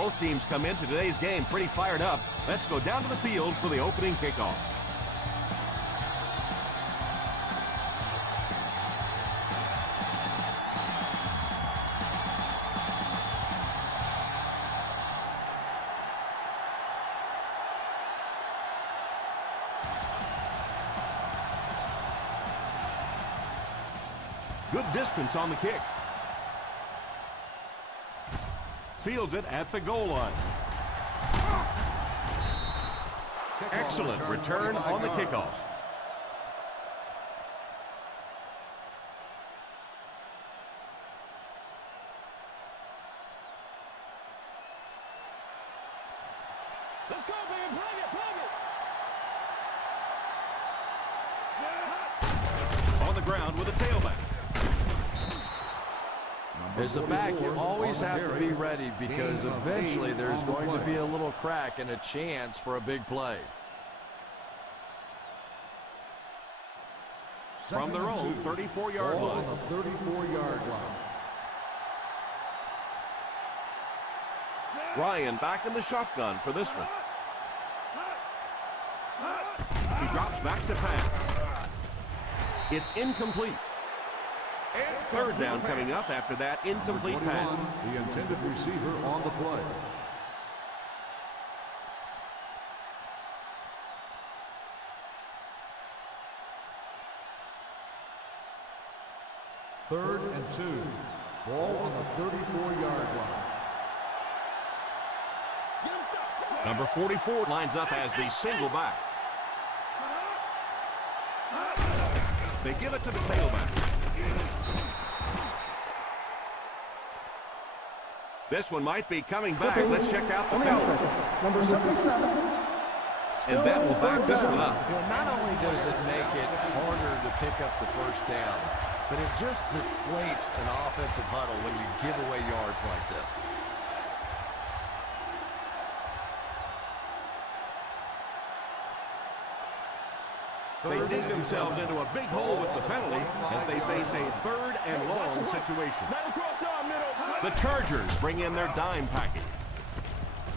Both teams come into today's game pretty fired up. Let's go down to the field for the opening kickoff. Good distance on the kick. Fields it at the goal line. Excellent return on the kickoff. Let's go, man. Bring it. On the ground with a tailback. As a back, you always have to be ready because eventually there's going to be a little crack and a chance for a big play. From their own 34-yard line. On the 34-yard line. Ryan back in the shotgun for this one. He drops back to pass. It's incomplete. Third down coming up after that incomplete pass. The intended receiver on the play. Third and 2. Ball on the 34-yard line. Number 44 lines up as the single back. They give it to the tailback. This one might be coming back. Let's check out the penalty. Number 77. And that will back this one up. You know, not only does it make it harder to pick up the first down, but it just deflates an offensive huddle when you give away yards like this. They dig themselves into a big hole with the penalty as they face a 3rd and long situation. The Chargers bring in their dime package.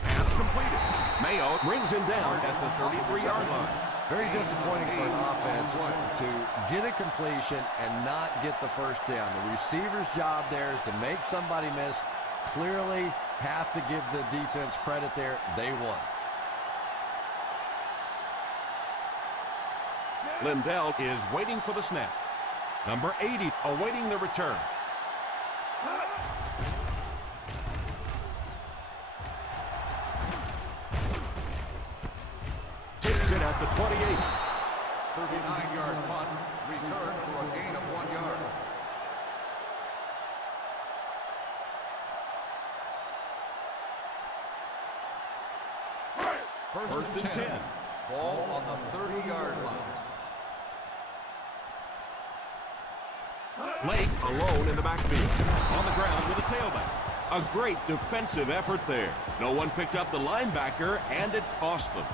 Pass completed. Mayo brings him down at the 33-yard line. Very disappointing for an offense to get a completion and not get the first down. The receiver's job there is to make somebody miss. Clearly have to give the defense credit there. They won. Lindell is waiting for the snap. Number 80 awaiting the return. Takes it at the 28. 39-yard punt. Return for a gain of 1 yard. First and 10. Ball on the 30-yard line. Lake alone in the backfield. On the ground with a tailback. A great defensive effort there. No one picked up the linebacker, and it cost them.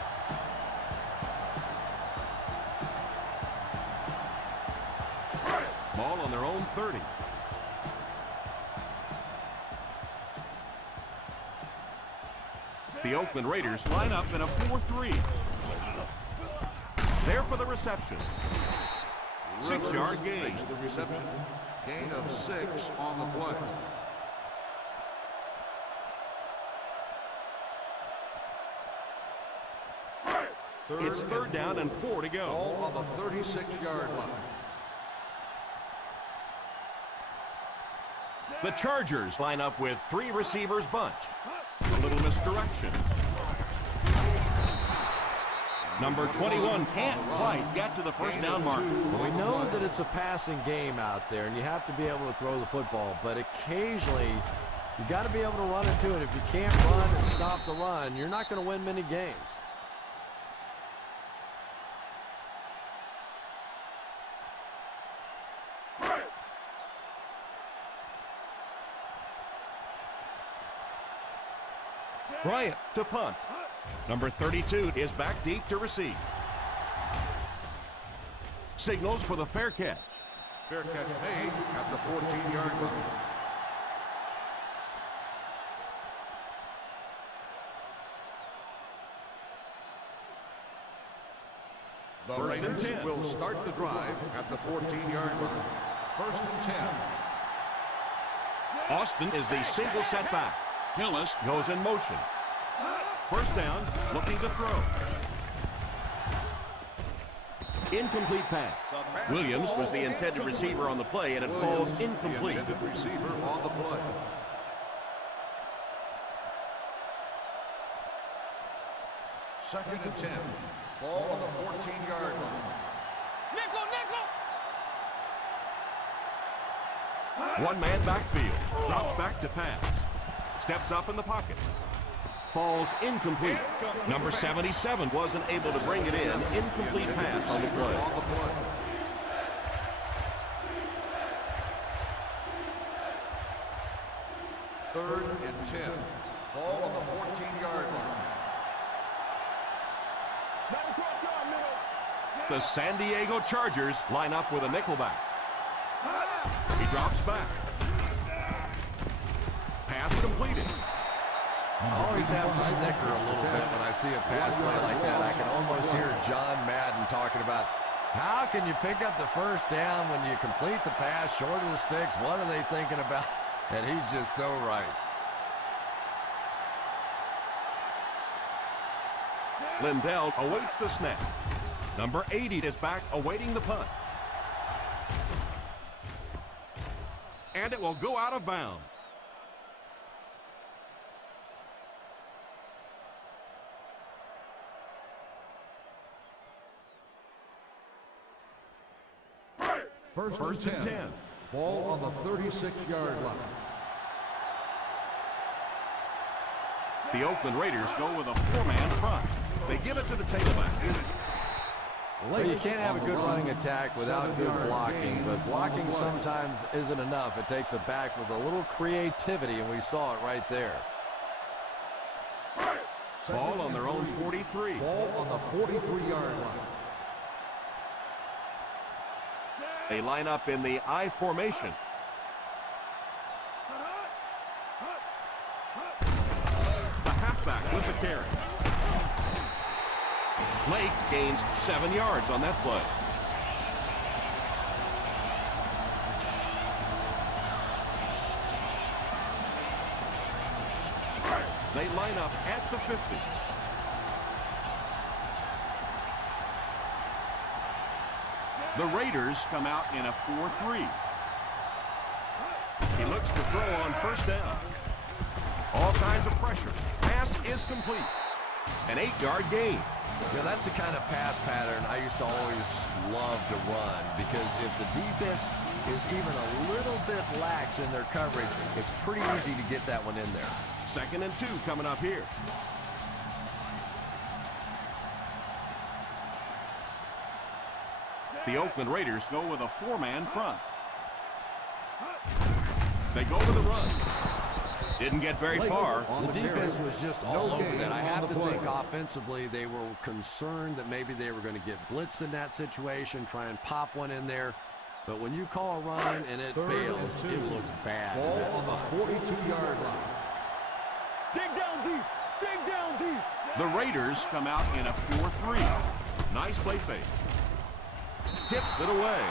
Ball on their own 30. The Oakland Raiders line up in a 4-3. There for the reception. 6-yard gain. Makes the reception. Gain of 6 on the play. It's 3rd down and 4 to go. Ball on the 36-yard line. The Chargers line up with 3 receivers bunched. A little misdirection. Number 21 can't quite get to the first down mark. Well, we know that it's a passing game out there, and you have to be able to throw the football, but occasionally you got to be able to run into it. If you can't run and stop the run, you're not going to win many games. Bryant to punt. Number 32 is back deep to receive. Signals for the fair catch. Fair catch made at the 14-yard line. The First and Raiders 10. will start the drive at the 14-yard line. First and 10. Austin is the single setback. Hillis goes in motion. First down, looking to throw. Incomplete pass. Williams was the intended receiver on the play, and it falls incomplete. The intended receiver on the play. Second and 10. Ball on the 14-yard line. One man backfield. Drops back to pass. Steps up in the pocket. Falls incomplete. Number 77 wasn't able to bring it in. Incomplete pass on the play. Third and 10. Ball on the 14-yard line. The San Diego Chargers line up with a nickelback. He drops back. Pass completed. I always have to snicker a little bit when I see a pass play like that. I can almost hear John Madden talking about how can you pick up the first down when you complete the pass short of the sticks? What are they thinking about? And he's just so right. Lindell awaits the snap. Number 80 is back awaiting the punt. And it will go out of bounds. First and 10. Ball on the 36-yard line. The Oakland Raiders go with a 4-man front. They give it to the tailback. Well, you can't have a good running attack without good blocking, but blocking sometimes isn't enough. It takes a back with a little creativity, and we saw it right there. Ball on their own 43. Ball on the 43-yard line. They line up in the I formation. The halfback with the carry. Blake gains 7 yards on that play. They line up at the 50. The Raiders come out in a 4-3. He looks to throw on first down. All kinds of pressure. Pass is complete. An 8-yard gain. Yeah, that's the kind of pass pattern I used to always love to run, because if the defense is even a little bit lax in their coverage, it's pretty easy to get that one in there. 2nd and 2 coming up here. The Oakland Raiders go with a 4-man front. They go to the run. Didn't get very far. The defense was just all over that. I have to think offensively they were concerned that maybe they were going to get blitzed in that situation, try and pop one in there. But when you call a run and it fails, it looks bad. Ball on the 42-yard line. Dig down deep. Dig down deep. The Raiders come out in a 4-3. Nice play fake. Tips it away.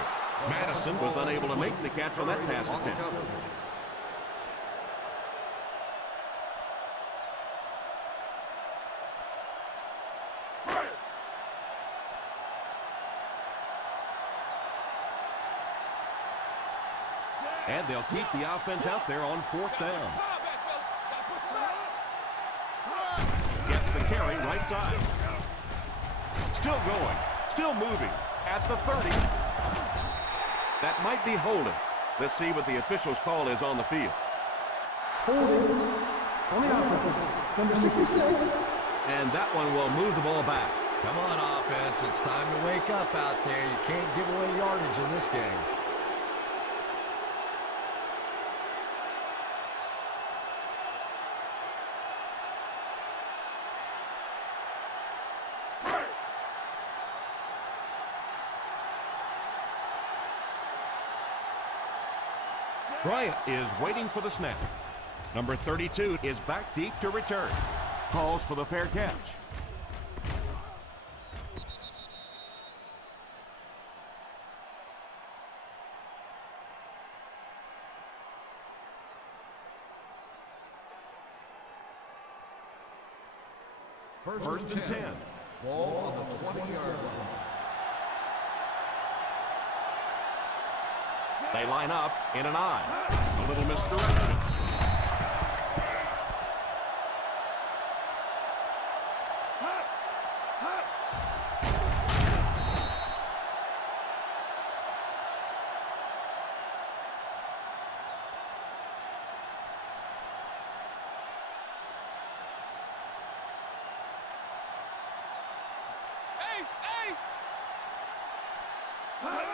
Madison was unable to make the catch on that pass attempt. And they'll keep the offense out there on 4th down. Gets the carry right side. Still going. Still moving. At the 30. That might be holding. Let's see what the official's call is on the field. Holding on the offense. Number 66. And that one will move the ball back. Come on, offense. It's time to wake up out there. You can't give away yardage in this game. Bryant is waiting for the snap. Number 32 is back deep to return. Calls for the fair catch. First and 10. Ball on the 20-yard line. They line up in an I. A little misdirection.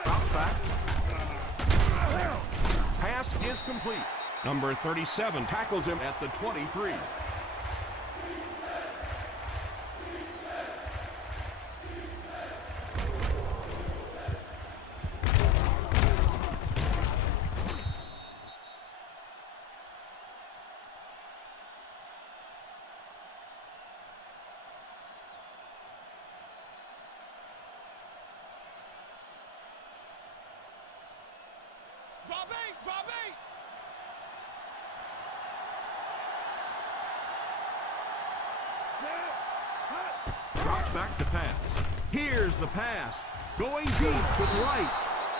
Drops back. Pass is complete. Number 37 tackles him at the 23. Drops back to pass. Here's the pass. Going deep to the right.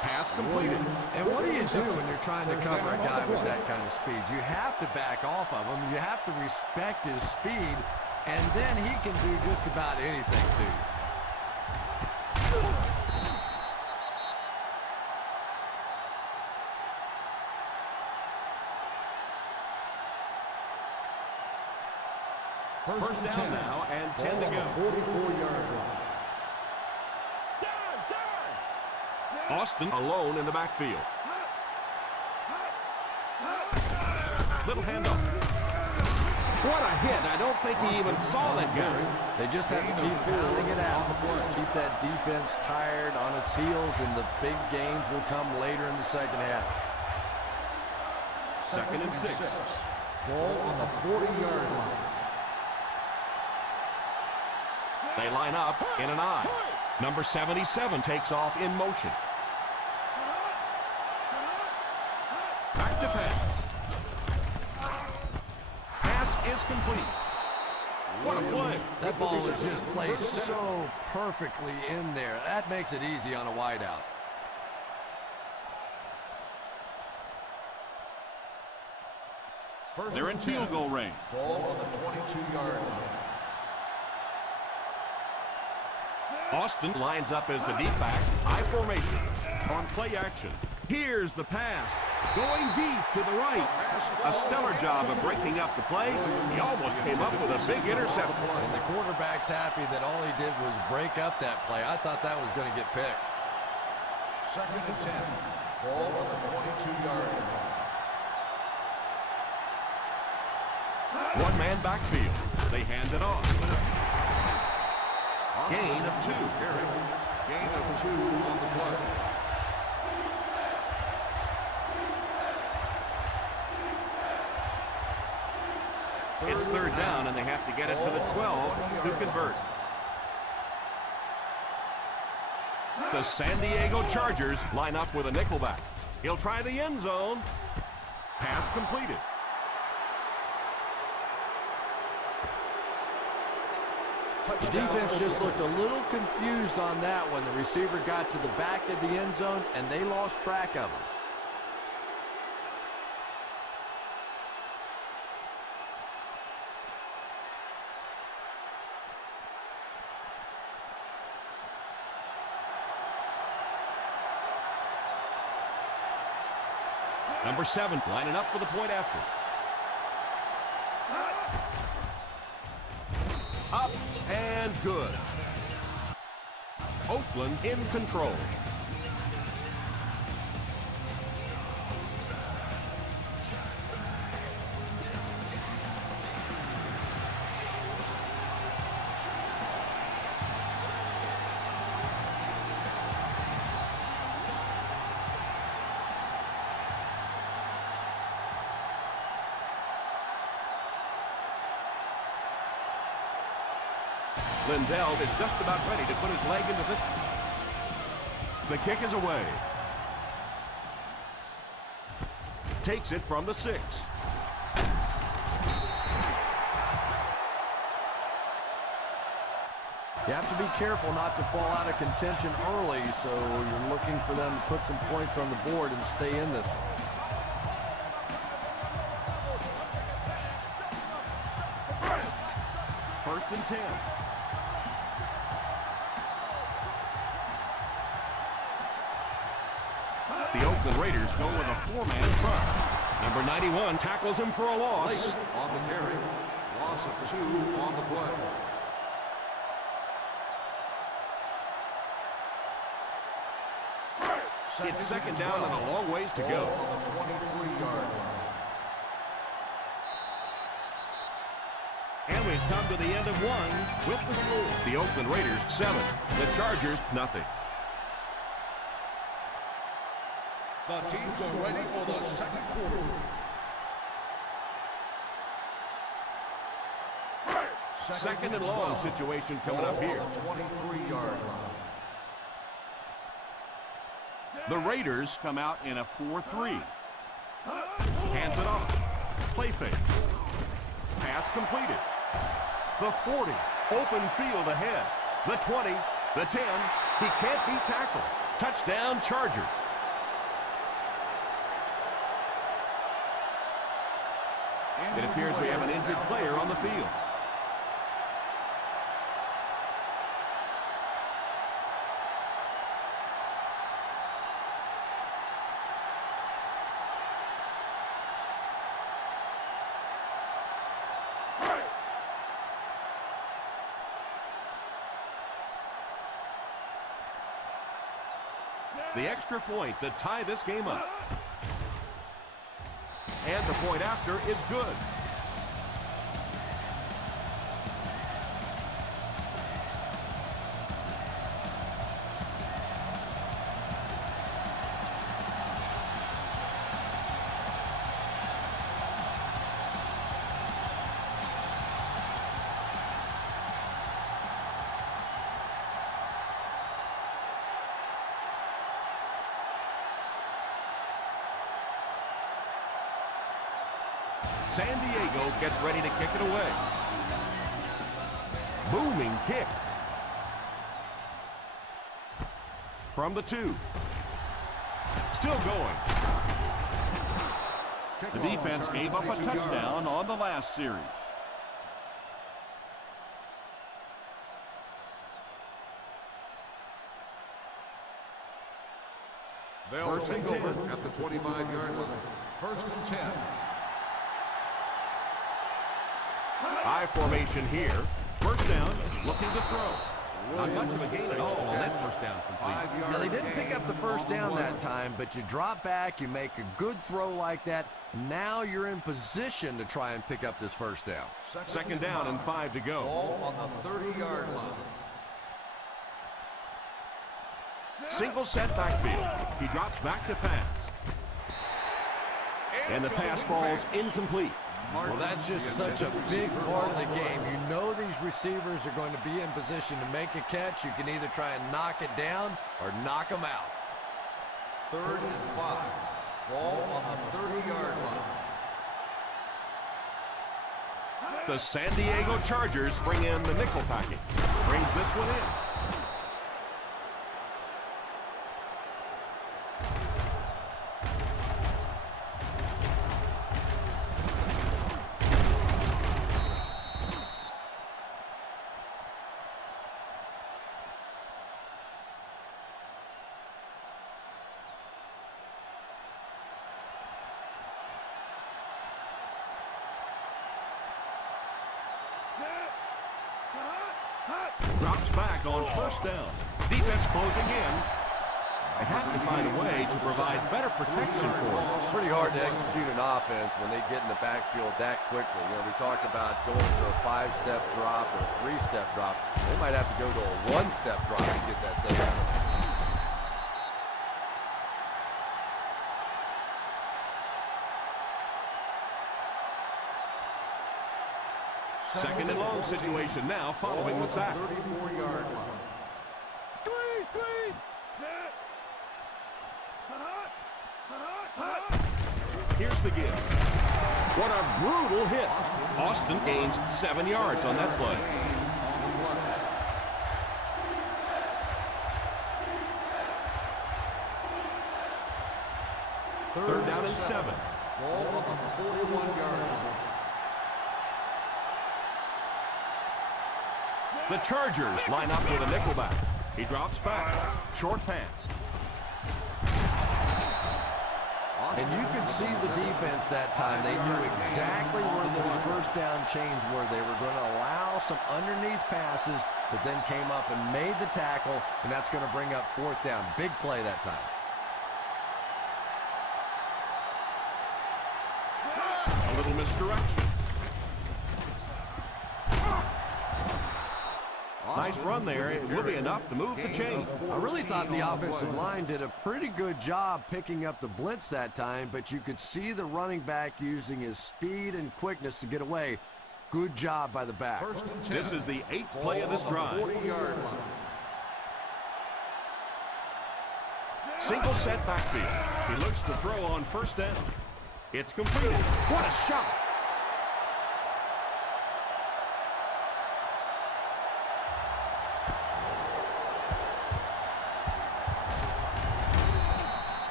Pass completed. And what do you do when you're trying to cover a guy with that kind of speed? You have to back off of him. You have to respect his speed, and then he can do just about anything to you. First down now and 10 to go. 44-yard line. Austin alone in the backfield. Little handoff. What a hit. I don't think he even saw that guy. They just have to keep pounding it out. Just keep that defense tired on its heels, and the big gains will come later in the second half. Second and 6. Ball on the 40-yard line. They line up in an I. Number 77 takes off in motion. Back to pass. Pass is complete. What a play. That ball was just placed so perfectly in there. That makes it easy on a wideout. They're in field goal range. Ball on the 22-yard line. Austin lines up as the deep back. I formation. On play action. Here's the pass. Going deep to the right. A stellar job of breaking up the play. He almost came up with a big interception. And the quarterback's happy that all he did was break up that play. I thought that was going to get picked. Second and 10. Ball on the 22-yard line. One-man backfield. They hand it off. Gain of 2. Gain of 2 on the play. It's third down, and they have to get it to the 12 to convert. The San Diego Chargers line up with a nickelback. He'll try the end zone. Pass completed. The defense just looked a little confused on that when the receiver got to the back of the end zone, and they lost track of him. Number 7 lining up for the point after. Up and good. Oakland in control. Lindell is just about ready to put his leg into this. The kick is away. Takes it from the 6. You have to be careful not to fall out of contention early, so you're looking for them to put some points on the board and stay in this one. First and 10. The Oakland Raiders go with a 4-man front. Number 91 tackles him for a loss. On the carry. Loss of 2 on the play. It's second down and a long ways to go. On the 23-yard line. And we've come to the end of one with the score. The Oakland Raiders 7. The Chargers nothing. The teams are ready for the second quarter. Second and long situation coming up here. On the 23-yard line. The Raiders come out in a 4-3. Hands it off. Play fake. Pass completed. The 40. Open field ahead. The 20. The 10. He can't be tackled. Touchdown Chargers. It appears we have an injured player on the field. The extra point to tie this game up. And the point after is good. San Diego gets ready to kick it away. Booming kick. From the 2. Still going. The defense gave up a touchdown on the last series. First and 10 at the 25-yard line. First and 10. I formation here. First down, looking to throw. Not much of a gain at all on that first down complete. Now, they didn't pick up the first down that time, but you drop back, you make a good throw like that. Now you're in position to try and pick up this first down. Second down and 5 to go. Ball on the 30-yard line. Single set backfield. He drops back to pass. And the pass falls incomplete. Well, that's just such a big part of the game. You know these receivers are going to be in position to make a catch. You can either try and knock it down or knock them out. 3rd and 5. Ball on the 30-yard line. The San Diego Chargers bring in the nickel package. Brings this one in. Drops back on first down. Defense closing in. They have to find a way to provide better protection for them. It's pretty hard to execute an offense when they get in the backfield that quickly. You know, we talked about going to a 5-step drop or a 3-step drop. They might have to go to a 1-step drop to get that thing out. Second and long situation now following the sack. 34-yard line. Screen! Here's the give. What a brutal hit. Austin gains 7 yards on that play. Third down and 7. Ball on the 41-yard line. The Chargers line up with a nickelback. He drops back. Short pass. And you could see the defense that time. They knew exactly where those first down chains were. They were going to allow some underneath passes, but then came up and made the tackle, and that's going to bring up 4th down. Big play that time. A little misdirection. Nice run there. It will be enough to move the chain. I really thought the offensive line did a pretty good job picking up the blitz that time, but you could see the running back using his speed and quickness to get away. Good job by the back. This is the 8th play of this drive. 40-yard line. Single set backfield. He looks to throw on first down. It's completed. What a shot!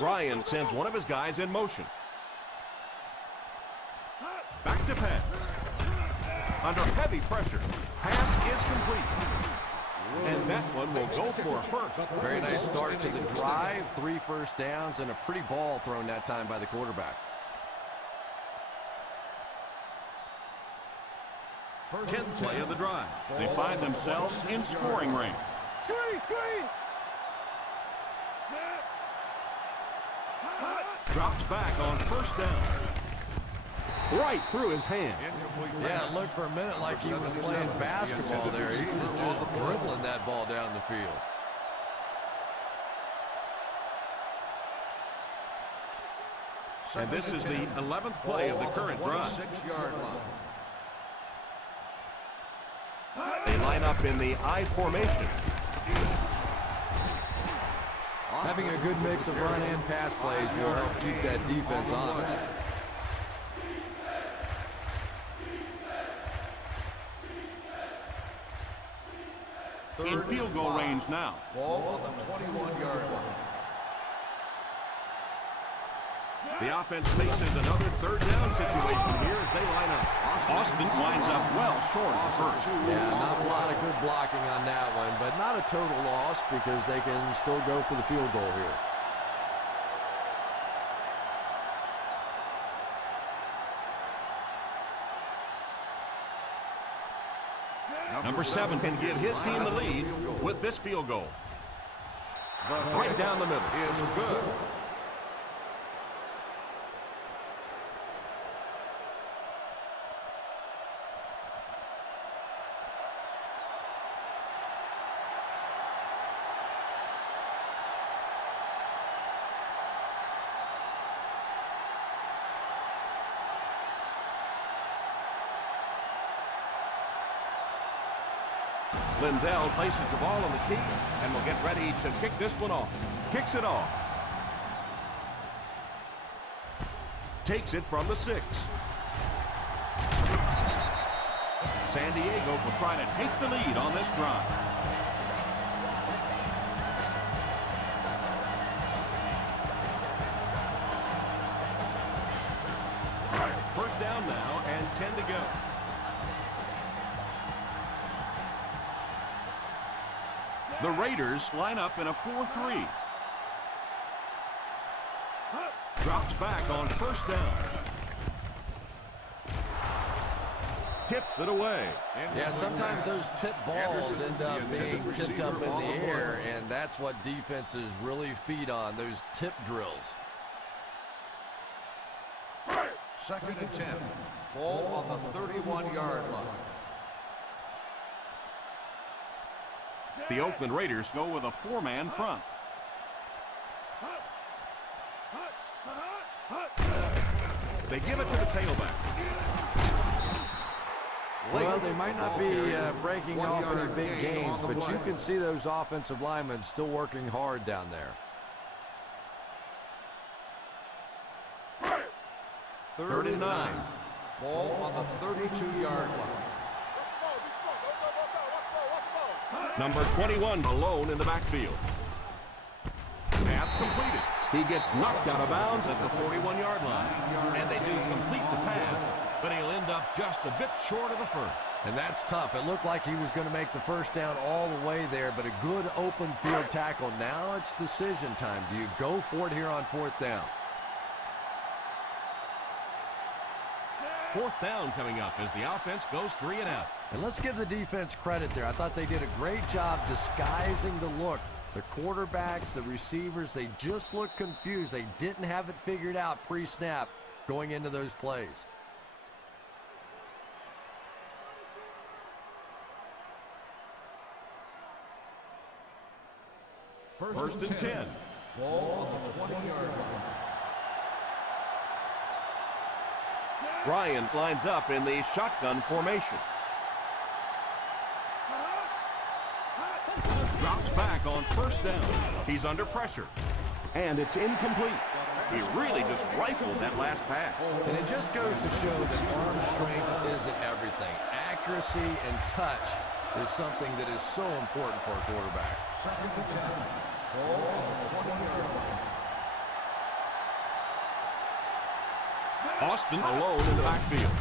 Ryan sends one of his guys in motion. Back to pass. Under heavy pressure. Pass is complete. And that one will go for a first. Very nice start to the drive. 3 first downs and a pretty ball thrown that time by the quarterback. 10th play of the drive. They find themselves in scoring range. Screen! Drops back on first down. Right through his hand. Yeah, it looked for a minute like he was playing basketball there. He was just dribbling that ball down the field. And this is the 11th play of the current drive. 26-yard line. They line up in the I formation. Having a good mix of run and pass plays will help keep that defense honest. In field goal range now. Ball on the 21-yard line. The offense faces another third down situation here as they line up. Austin winds up well short of the first. Yeah, not a lot of good blocking on that one, but not a total loss because they can still go for the field goal here. Number 7 can give his team the lead with this field goal. Right down the middle. Is good. Lindell places the ball on the tee and will get ready to kick this one off. Kicks it off. Takes it from the 6. San Diego will try to take the lead on this drive. First down now and 10 to go. The Raiders line up in a 4-3. Drops back on first down. Tips it away. Yeah, sometimes those tip balls end up being tipped up in the air, and that's what defenses really feed on, those tip drills. 2nd and 10. Ball on the 31-yard line. The Oakland Raiders go with a 4-man front. They give it to the tailback. Well, they might not be breaking off any big gains, but you can see those offensive linemen still working hard down there. 3rd and 9. Ball on the 32-yard line. Number 21 alone in the backfield. Pass completed. He gets knocked out of bounds at the 41-yard line. And they do complete the pass, but he'll end up just a bit short of the first. And that's tough. It looked like he was going to make the first down all the way there, but a good open field tackle. Now it's decision time. Do you go for it here on 4th down? 4th down coming up as the offense goes 3 and out. And let's give the defense credit there. I thought they did a great job disguising the look. The quarterbacks, the receivers, they just looked confused. They didn't have it figured out pre-snap going into those plays. First and 10. Ball on the 20-yard line. Bryant lines up in the shotgun formation. Drops back on first down. He's under pressure. And it's incomplete. He really just rifled that last pass. And it just goes to show that arm strength isn't everything. Accuracy and touch is something that is so important for a quarterback. 2nd and 10. Ball on the 20-yard line. Austin alone in the backfield.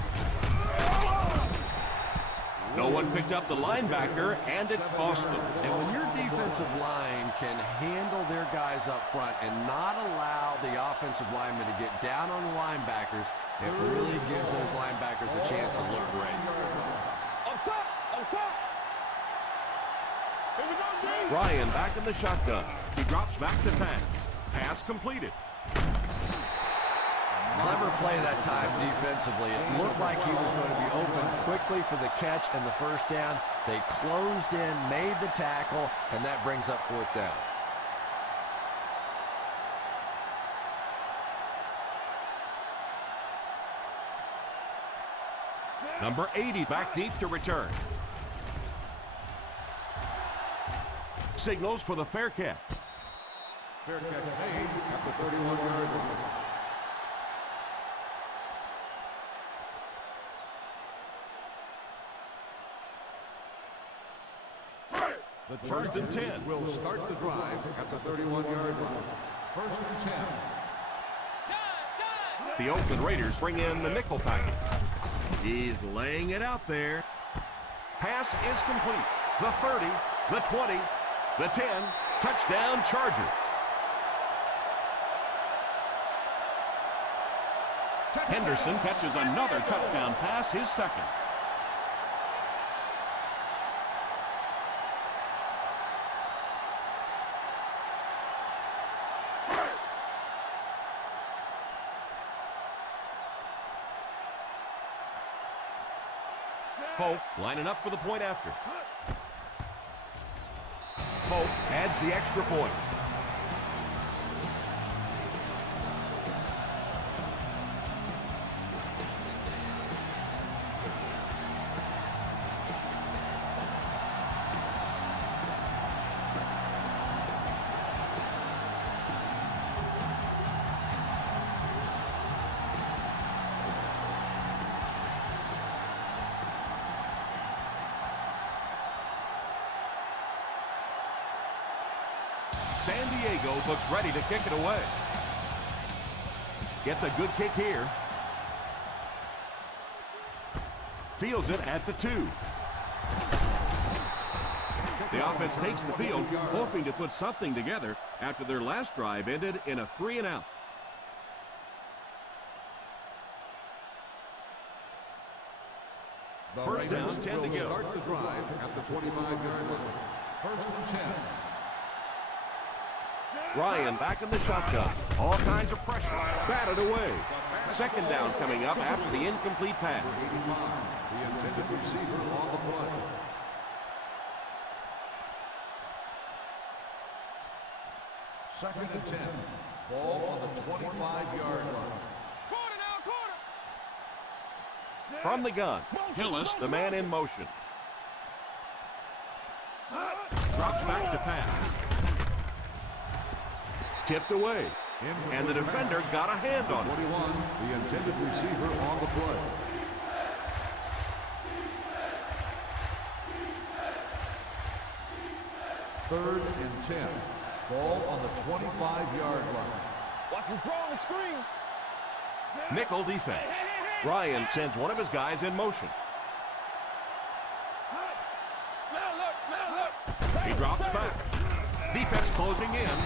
No one picked up the linebacker, and it cost them. And when your defensive line can handle their guys up front and not allow the offensive linemen to get down on the linebackers, it really gives those linebackers a chance to look great. Up top! Up top! Here we go, G! Ryan back in the shotgun. He drops back to pass. Pass completed. Clever play that time defensively. It looked like he was going to be open quickly for the catch and the first down. They closed in, made the tackle, and that brings up fourth down. Number 80 back deep to return. Signals for the fair catch. Fair catch made at the 31-yard line. The First and 10. will start the drive at the 31-yard line. First and 10. The Oakland Raiders bring in the nickel package. He's laying it out there. Pass is complete. The 30, the 20, the 10. Touchdown, Charger. Henderson catches another touchdown pass, his second. Folk lining up for the point after. Folk adds the extra point. San Diego looks ready to kick it away. Gets a good kick here. Fields it at the 2. The offense takes the field, hoping to put something together after their last drive ended in a 3-and-out. First down, 10 to go. Start the drive at the 25-yard line. First and 10. Ryan back in the shotgun. All kinds of pressure. Batted away. Second down coming up after the incomplete pass. 85, the intended receiver on the play. Second and 10. Ball on the 25-yard line. Quarter now, quarter! From the gun, Hillis, the man in motion. Drops back to pass. Tipped away. And the defender got a hand on it. 21, the intended receiver on the play. Third and 10. Ball on the 25-yard line. Watch the throw on the screen. Nickel defense. Ryan sends one of his guys in motion. He drops back. Defense closing in.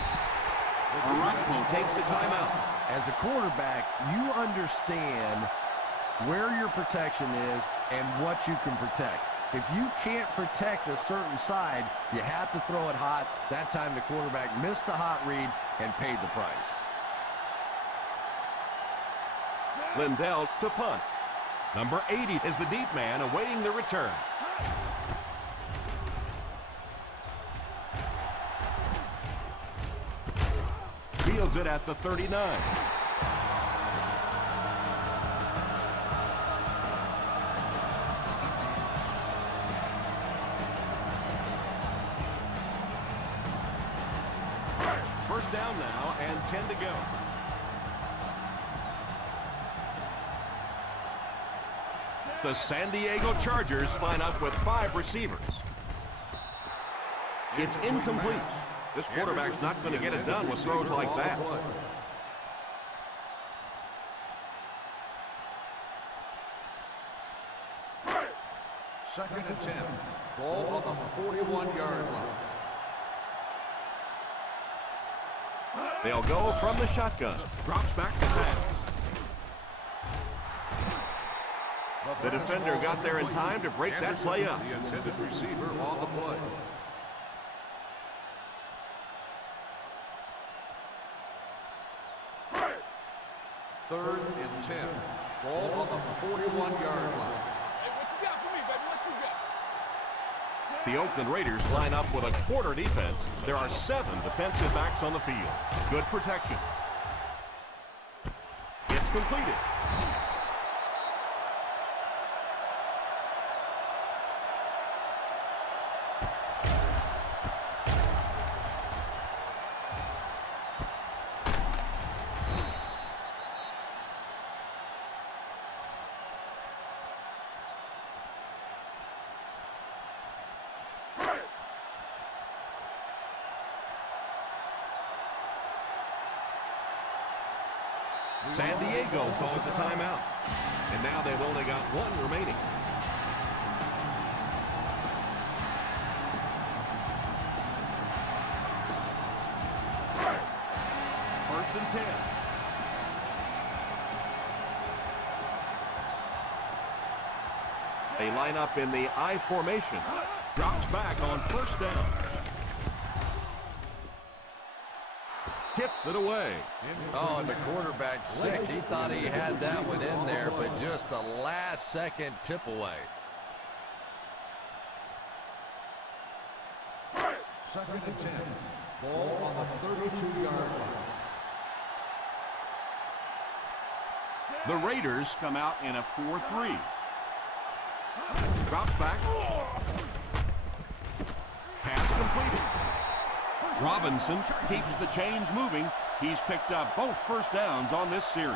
Arrowhead takes the timeout. As a quarterback, you understand where your protection is and what you can protect. If you can't protect a certain side, you have to throw it hot. That time the quarterback missed the hot read and paid the price. Lindell to punt. Number 80 is the deep man awaiting the return. Fields it at the 39. First down now and 10 to go. The San Diego Chargers line up with 5 receivers. It's incomplete. This quarterback's not going to get it done with throws like that. Second and 10. Ball on the 41-yard line. They'll go from the shotgun. Drops back to pass. The defender got there in time to break that play up. The intended receiver on the play. Third and 10. Ball on the 41-yard line. Hey, what you got for me, baby? What you got? The Oakland Raiders line up with a quarter defense. There are 7 defensive backs on the field. Good protection. It's completed. San Diego calls a timeout. And now they've only got 1 remaining. First and 10. They line up in the I formation. Drops back on first down. Tips it away. Oh, and the quarterback's sick. He thought he had that one in there, but just a last-second tip away. Second and 10. Ball on the 32-yard line. The Raiders come out in a 4-3. Drops back. Pass completed. Robinson keeps the chains moving. He's picked up both first downs on this series.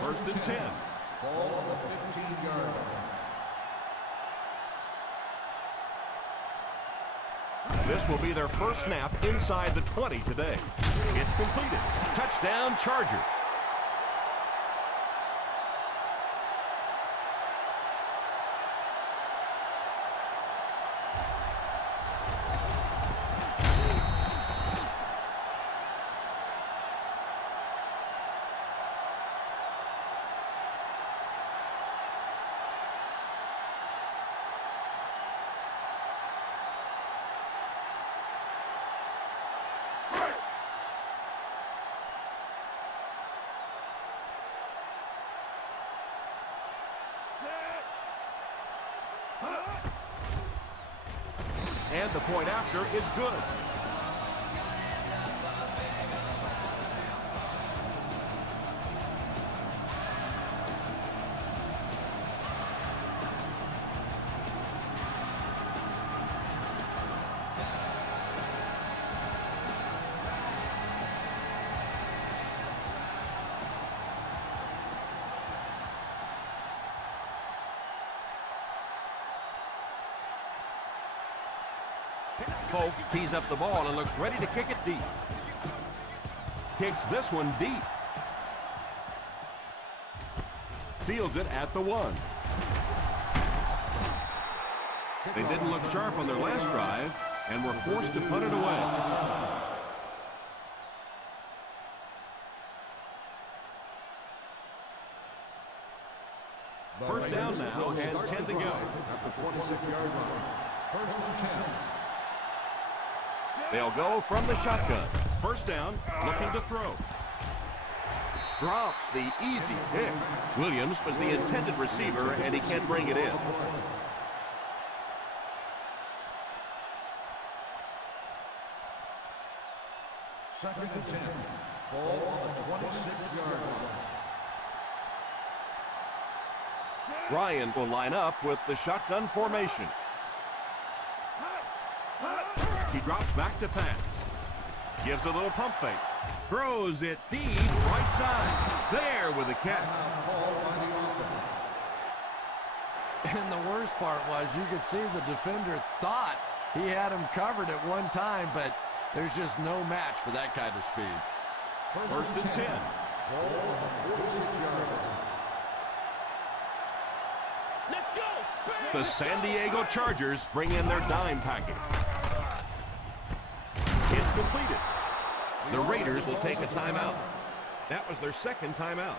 First and 10. Ball on the 15-yard line. This will be their first snap inside the 20 today. It's completed. Touchdown, Chargers. And the point after is good. Folk tees up the ball and looks ready to kick it deep. Kicks this one deep. Fields it at the 1. They didn't look sharp on their last drive and were forced to put it away. First down now and 10 to go. At the 26-yard line. First and 10. They'll go from the shotgun. First down, looking to throw. Drops the easy pick. Williams was the intended receiver, and he can't bring it in. Second and 10. Ball on the 26-yard line. Ryan will line up with the shotgun formation. He drops back to pass. Gives a little pump fake. Throws it deep right side. There with a catch. Called by the offense. And the worst part was you could see the defender thought he had him covered at one time, but there's just no match for that kind of speed. First and 10. Ball on the 46-yard line. Let's go! The San Diego Chargers bring in their dime package. It's completed. The Raiders will take a timeout. That was their second timeout.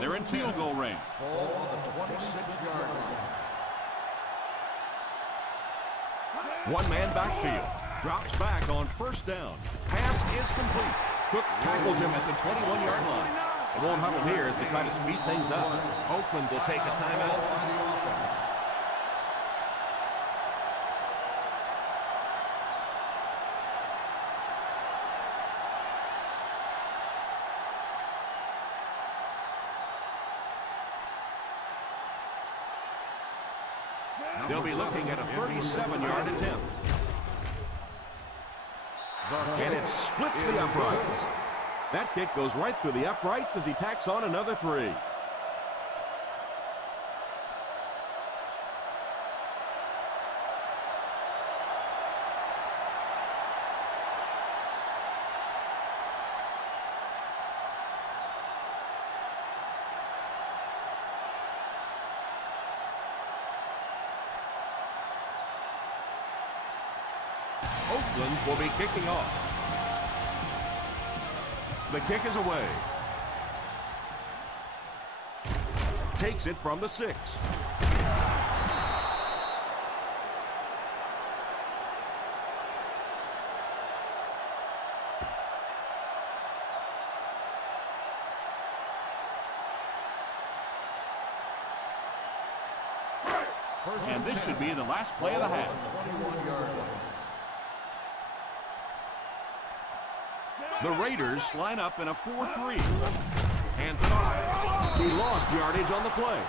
They're in field goal range. Ball on the 26-yard line. One-man backfield. Drops back on first down. Pass is complete. Cook tackles him at the 21-yard line. They won't huddle here as they try to speed things up. Oakland will take a timeout. By the offense. They'll be looking at a 37-yard attempt. And it splits the uprights. That kick goes right through the uprights as he tacks on another 3. Oakland will be kicking off. The kick is away. Takes it from the 6. And this should be the last play of the half. 21-yard line. The Raiders line up in a 4-3. Hands it off. He lost yardage on the play.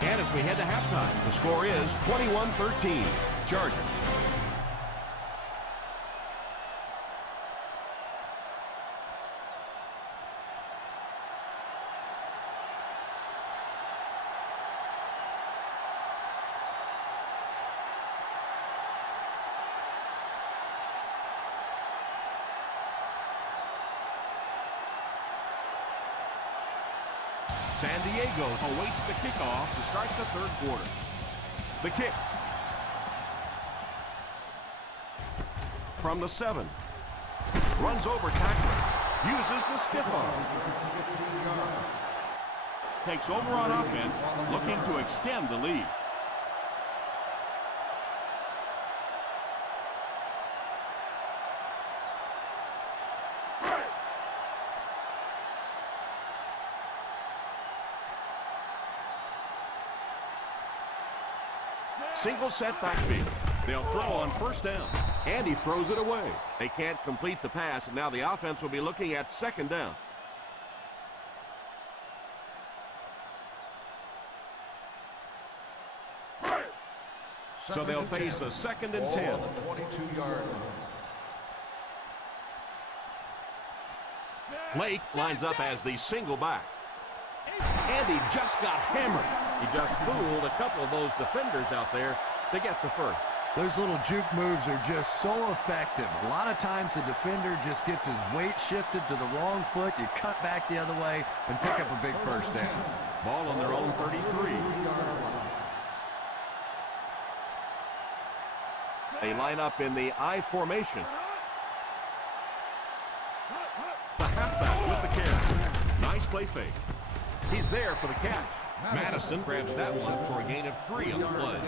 And as we head to halftime, the score is 21-13. Chargers. San Diego awaits the kickoff to start the third quarter. The kick. From the 7. Runs over tackler. Uses the stiff arm. Takes over on offense, looking to extend the lead. Single set backfield. They'll throw on first down. And he throws it away. They can't complete the pass, and now the offense will be looking at second down. So they'll face a 2nd and 10. Ball on the 22-yard line. Lake lines up as the single back. And he just got hammered. He just fooled a couple of those defenders out there to get the first. Those little juke moves are just so effective. A lot of times the defender just gets his weight shifted to the wrong foot. You cut back the other way and pick up a big first down. Ball on their own 33. They line up in the I formation. The halfback with the carry. Nice play fake. He's there for the catch. Madison grabs that one for a gain of 3 on the play.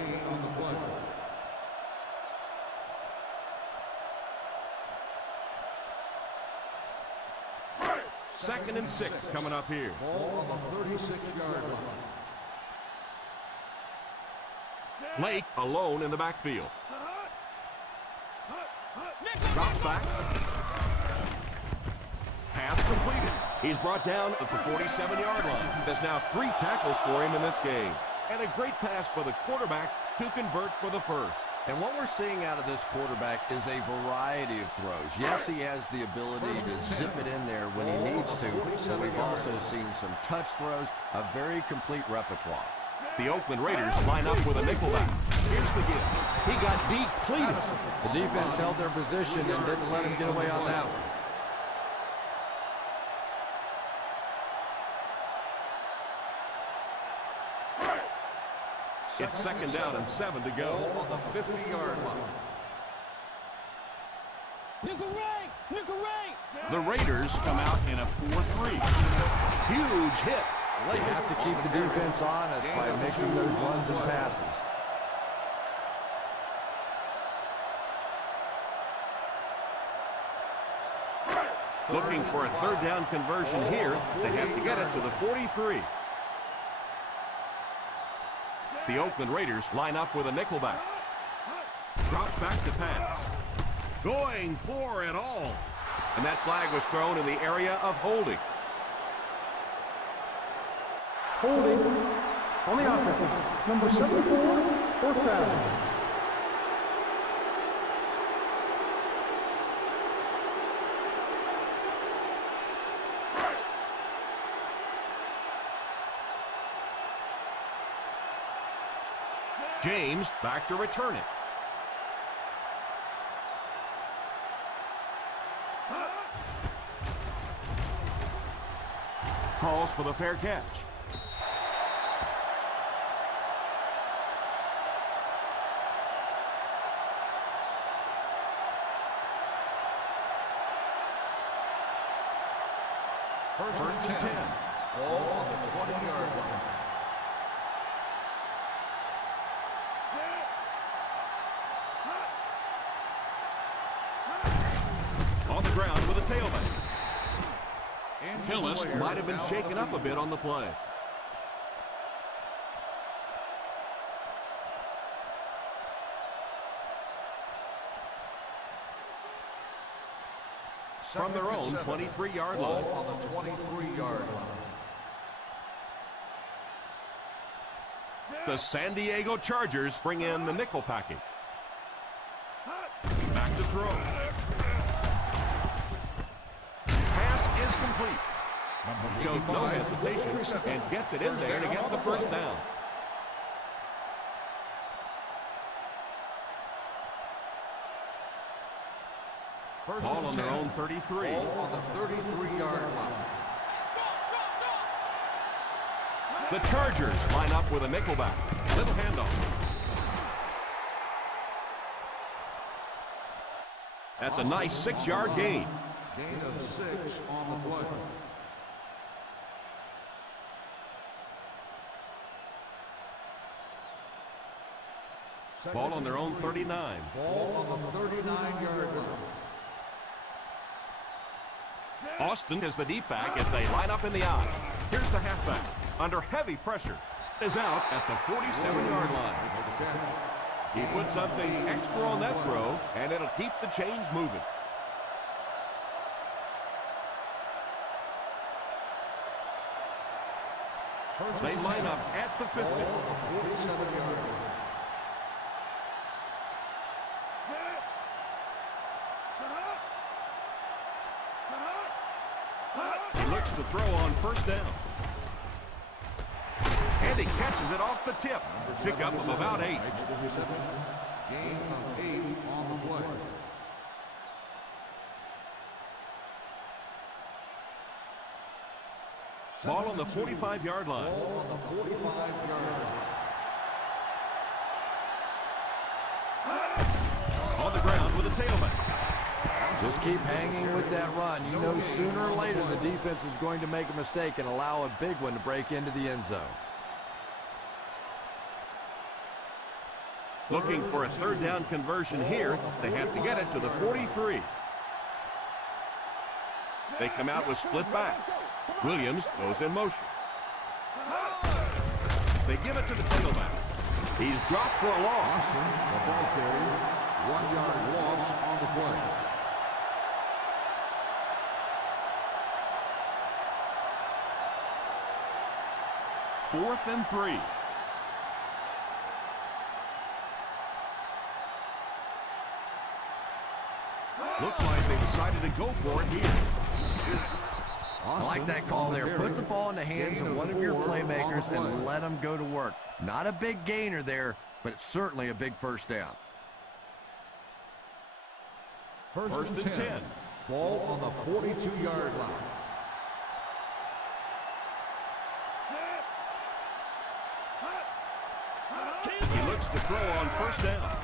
2nd and 6 coming up here. Ball on the 36-yard line. Lake alone in the backfield. Drops back. Pass completed. He's brought down at the 47-yard line. There's now 3 tackles for him in this game. And a great pass by the quarterback to convert for the first. And what we're seeing out of this quarterback is a variety of throws. Yes, he has the ability to zip it in there when he needs to, but we've also seen some touch throws, a very complete repertoire. The Oakland Raiders line up with a nickelback. Here's the give. He got depleted. The defense held their position and didn't let him get away on that one. It's second down and 7 to go. Ball on the 50-yard line. The Raiders come out in a 4-3. Huge hit. They have to keep the defense honest by mixing those runs and passes. Looking for a third down conversion here. They have to get it to the 43. The Oakland Raiders line up with a nickelback. Drops back to pass. Going for it all. And that flag was thrown in the area of holding. Holding on the offense. Number 74, fourth down. James back to return it. Calls for the fair catch. First and 10. Ball on the 20-yard line. On the ground with a tailback. Hillis Might have been shaken up a bit on the play. From their own 23-yard line. Ball on the 23-yard line. The San Diego Chargers bring in the nickel package. Back to throw. Pass is complete. Shows no hesitation and gets it in there to get the first down. Ball on their own 33. Ball on the 33-yard line. The Chargers line up with a nickelback. Little handoff. That's a nice 6-yard gain. Gain of 6 on the play. Ball on their own 39. Ball on the 39-yard line. Austin is the deep back as they line up in the I. Here's the halfback. Under heavy pressure. Is out at the 47-yard line. He put something extra on that throw, and it'll keep the chains moving. They line up at the 50. Ball on the 47-yard line. He looks to throw on first down. And he catches it off the tip. Pickup of about 8. Makes the reception. Gain of 8 on the play. Ball on the 45-yard line. Ball on the 45-yard line. On the ground with a tailback. Just keep hanging with that run. You know sooner or later the defense is going to make a mistake and allow a big one to break into the end zone. Looking for a third down conversion here. They have to get it to the 43. They come out with split backs. Williams goes in motion. They give it to the tailback. He's dropped for a loss. The ball carrier, 1-yard loss on the play. Fourth and 3. Looks like they decided to go for it here. I like that call there. Put the ball in the hands of one of your playmakers and let them go to work. Not a big gainer there, but it's certainly a big first down. First and 10. Ball on the 42-yard line. He looks to throw on first down.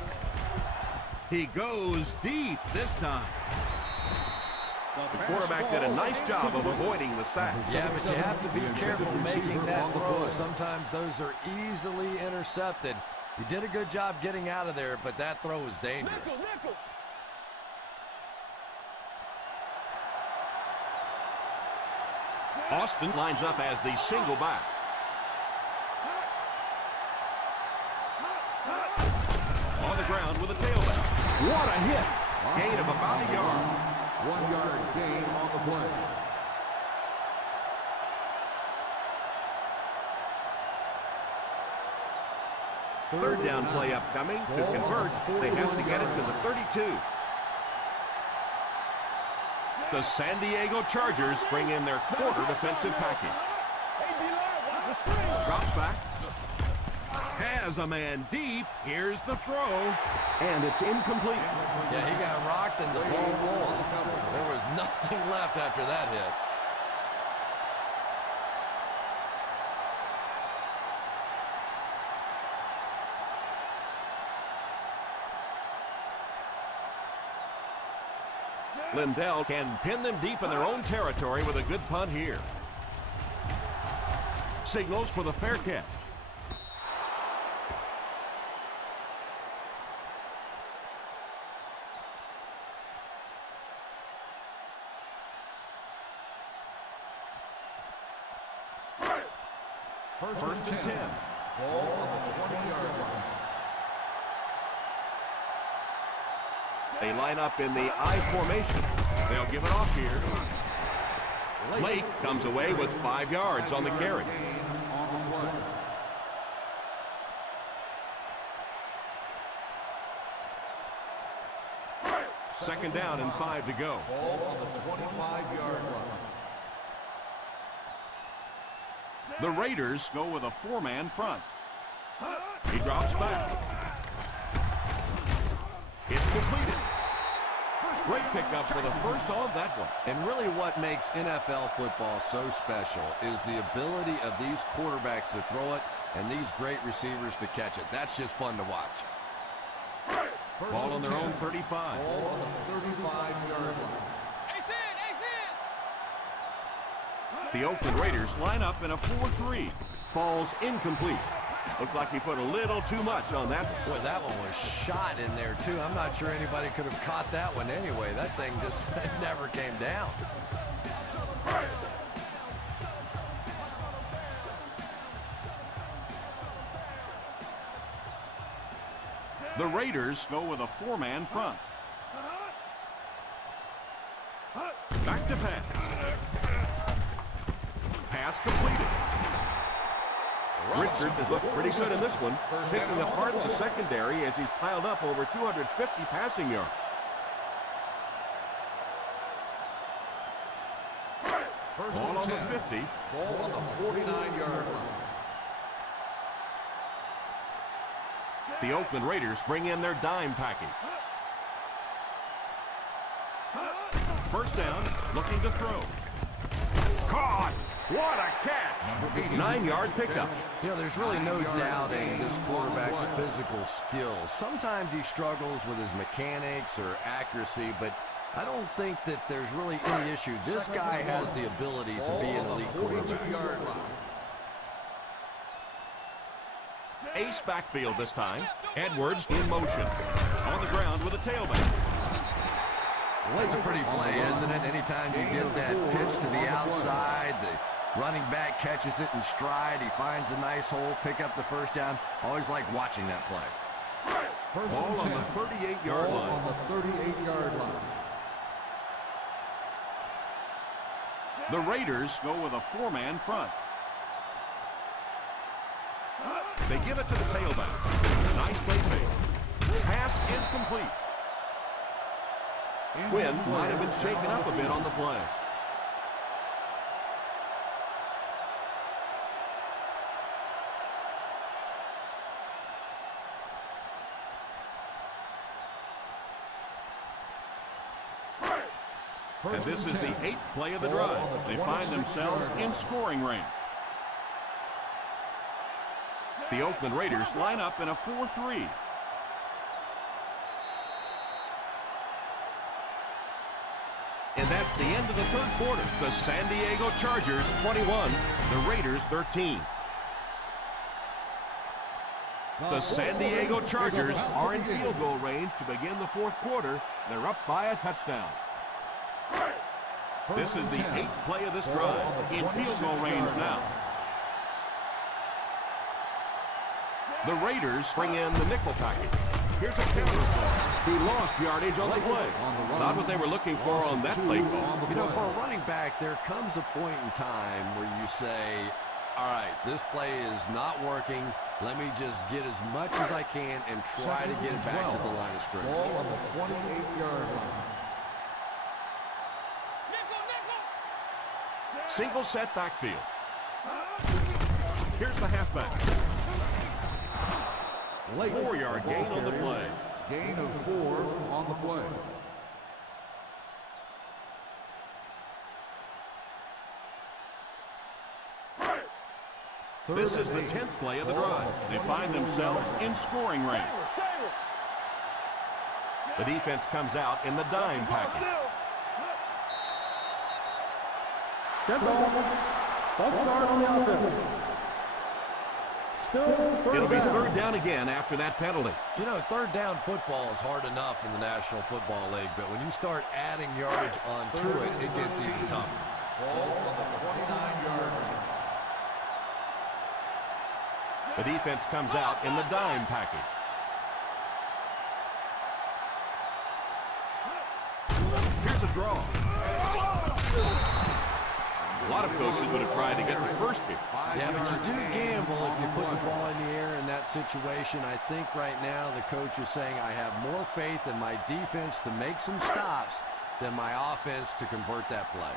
He goes deep this time. The quarterback did a nice job of avoiding the sack. Yeah, but you have to be careful making that throw. Sometimes those are easily intercepted. He did a good job getting out of there, but that throw was dangerous. Austin lines up as the single back. On the ground with a tailback. What a hit! Gain of about a yard. 1 yard gain on the play. Third down play upcoming. To convert, they have to get it to the 32. The San Diego Chargers bring in their quarter defensive package. Drops back. Has a man deep. Here's the throw. And it's incomplete. Yeah, he got rocked and the ball rolled. There was nothing left after that hit. Lindell can pin them deep in their own territory with a good punt here. Signals for the fair catch. First and 10. Ball on the 20-yard line. They line up in the I formation. They'll give it off here. Lake comes away with 5 yards on the carry. Second down and 5 to go. Ball on the 25-yard line. The Raiders go with a 4-man front. He drops back. It's completed. Great pickup for the first on that one. And really what makes NFL football so special is the ability of these quarterbacks to throw it and these great receivers to catch it. That's just fun to watch. Ball on their own 35. Ball on the 35-yard line. The Oakland Raiders line up in a 4-3. Falls incomplete. Looked like he put a little too much on that one. Boy, that one was shot in there, too. I'm not sure anybody could have caught that one anyway. That thing just never came down. The Raiders go with a 4-man front. Back to pass. Pass completed. Richard has looked pretty good in this one, picking apart the secondary as he's piled up over 250 passing yards. Ball on the 50. Ball on the 49-yard line. The Oakland Raiders bring in their dime package. First down, looking to throw. Caught! What a catch! 9-yard pickup. You know, there's really no doubting this quarterback's physical skills. Sometimes he struggles with his mechanics or accuracy, but I don't think that there's really any issue. This guy has the ability to be an elite quarterback. Ace backfield this time. Edwards in motion. On the ground with a tailback. It's a pretty play, isn't it? Anytime you get that pitch to the outside, the running back catches it in stride. He finds a nice hole, pick up the first down. Always like watching that play. Ball on the 38-yard line. On the 38-yard line. The Raiders go with a 4-man front. They give it to the tailback. Nice play fake. Pass is complete. Quinn might have been shaken up a bit on the play. And this is the 8th play of the drive. They find themselves in scoring range. The Oakland Raiders line up in a 4-3. And that's the end of the third quarter. The San Diego Chargers 21, the Raiders 13. The San Diego Chargers are in field goal range to begin the fourth quarter. They're up by a touchdown. This is the 8th play of this drive. In field goal range now. The Raiders bring in the nickel package. Here's a kicker play. He lost yardage on the play. Not what they were looking for on that play call. You know, for a running back, there comes a point in time where you say, all right, this play is not working. Let me just get as much as I can and try to get it back to the line of scrimmage. Ball on the 28-yard line. Single set backfield. Here's the halfback. 4-yard gain on the play. Gain of 4 on the play. This is the 10th play of the drive. They find themselves in scoring range. The defense comes out in the dime package. Dead ball. False start on the offense. Still third It'll be down. third down again after that penalty. You know, third down football is hard enough in the National Football League, but when you start adding yardage onto it, it gets even tougher. Ball on the 29-yard line. The defense comes out in the dime package. Here's a draw. A lot of coaches would have tried to get the first here. Yeah, but you do gamble if you put the ball in the air in that situation. I think right now the coach is saying I have more faith in my defense to make some stops than my offense to convert that play.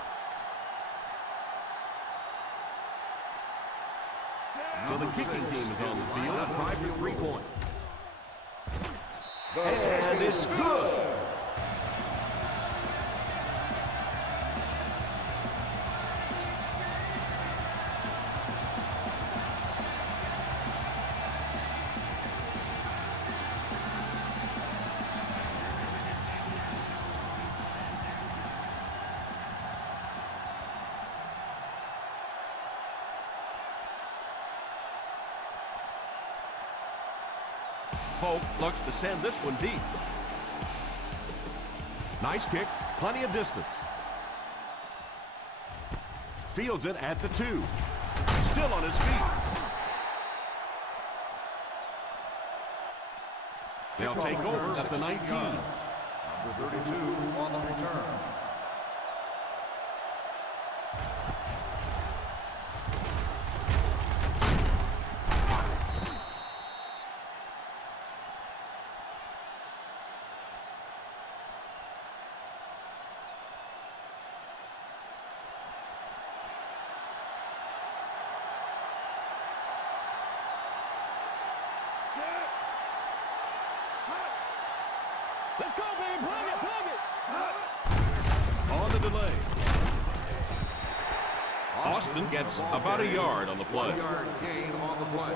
So the kicking team is on the field and try for 3 points. And it's good. Folk looks to send this one deep. Nice kick, plenty of distance. Fields it at the 2. Still on his feet. They'll take over at the 19. Number 32 on the return. Let's go, baby. Plug it. On the delay. Austin gets about a yard on the play. 1-yard gain on the play.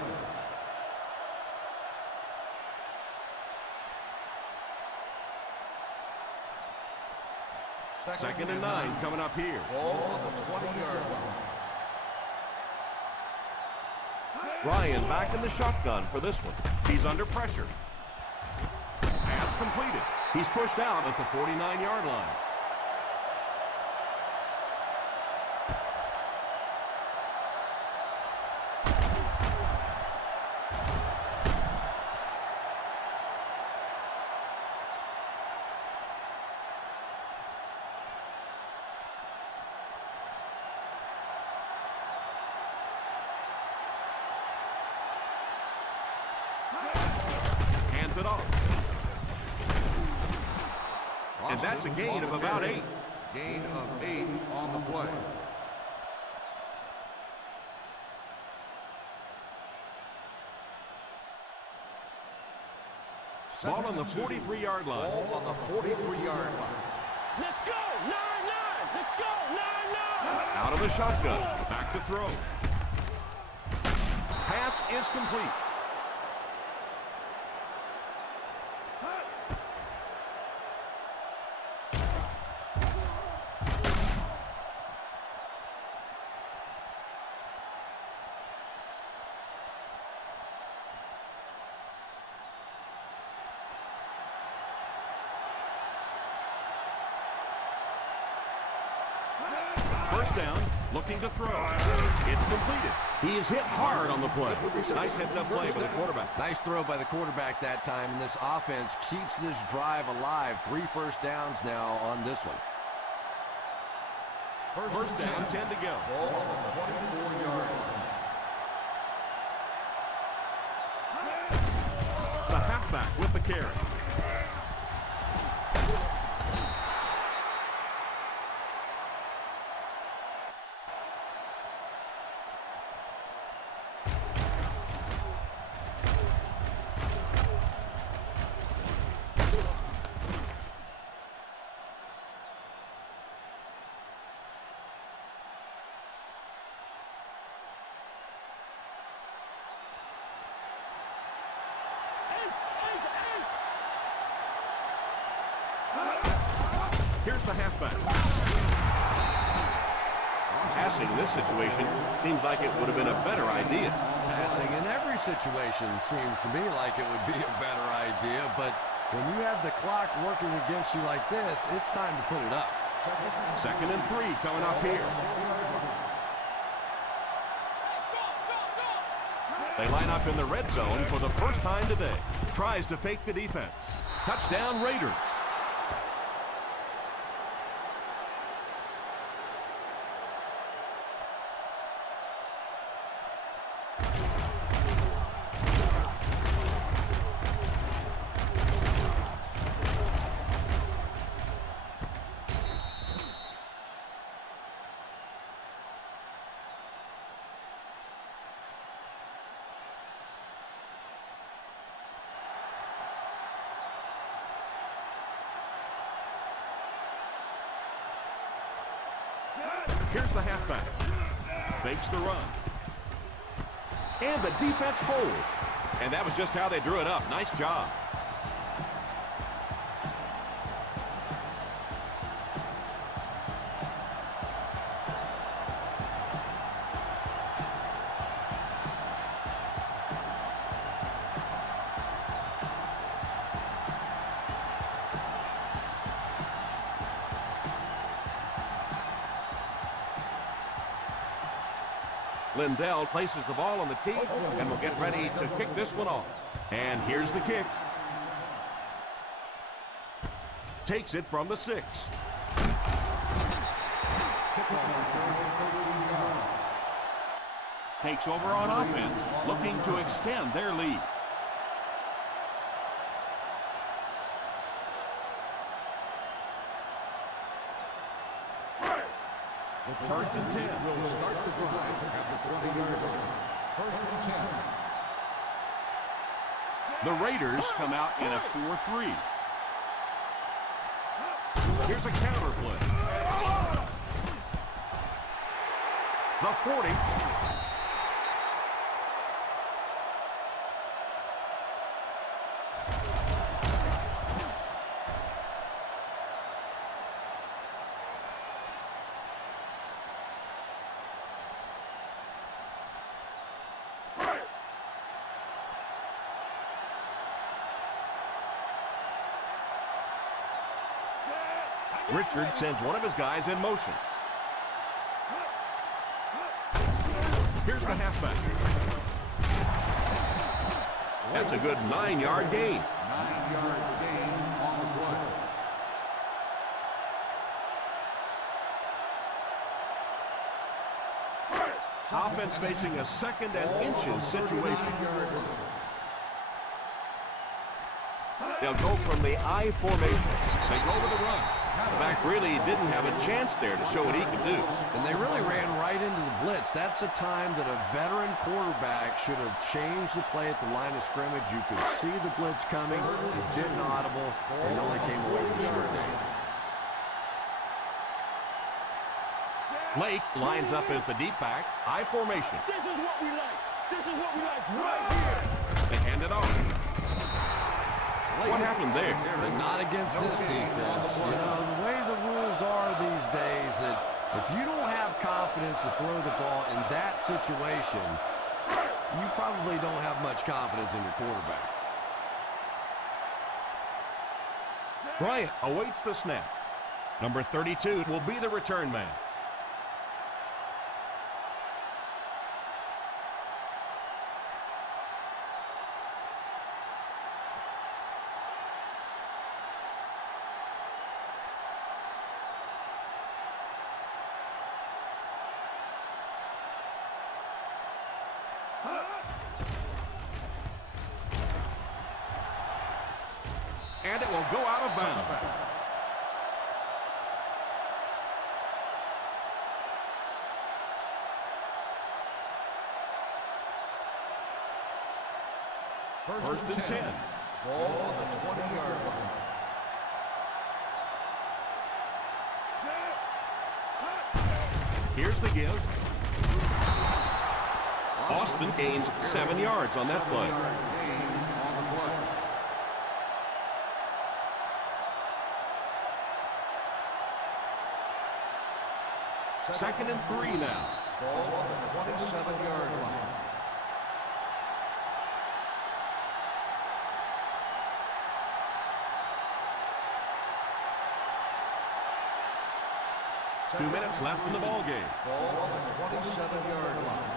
Second and 9 coming up here. Ball on the 20-yard line. Ryan back in the shotgun for this one. He's under pressure. Pass completed. He's pushed out at the 49-yard line. Hands it off. And that's a gain of about 8. Gain of 8 on the play. Ball on the 43-yard line. Ball on the 43-yard line. Let's go. 9-9. Let's go. No. Out of the shotgun. Back to throw. Pass is complete. First down, looking to throw. It's completed. He is hit hard on the play. Nice heads-up play by the quarterback. Nice throw by the quarterback that time, and this offense keeps this drive alive. 3 first downs now on this one. First down, 10 to go. Ball on the 24-yard line. The halfback with the carry. Here's the halfback. Passing in this situation seems like it would have been a better idea. Passing in every situation seems to me like it would be a better idea, but when you have the clock working against you like this, it's time to put it up. Second and 3 coming up here. They line up in the red zone for the first time today. Tries to fake the defense. Touchdown Raiders. Here's the halfback. Fakes the run. And the defense holds. And that was just how they drew it up. Nice job. Lindell places the ball on the tee and will get ready to kick this one off. And here's the kick. Takes it from the 6. Takes over on offense, looking to extend their lead. First and 10. We'll start the drive at the 20-yard line. First and 10. The Raiders come out in a 4-3. Here's a counter play. The 40. Richard sends one of his guys in motion. Here's the halfback. That's a good 9-yard gain. 9-yard gain on the play. Offense facing a second and inches situation. They'll go from the I formation. They go to the run. The back really didn't have a chance there to show what he could do. And they really ran right into the blitz. That's a time that a veteran quarterback should have changed the play at the line of scrimmage. You could see the blitz coming. It didn't audible, and only came away with a short gain. Lake lines up as the deep back. I formation. This is what we like. This is what we like right here. They hand it off. What happened there? But not against this defense. You know, the way the rules are these days, that if you don't have confidence to throw the ball in that situation, you probably don't have much confidence in your quarterback. Bryant awaits the snap. Number 32 will be the return man. And it will go out of bounds. First and 10. Ball on the 20-yard line. Here's the give. Austin gains 7 yards on that play. Second and 3 now. Ball on the 27-yard line. Two minutes left in the ball game. Ball on the 27-yard line.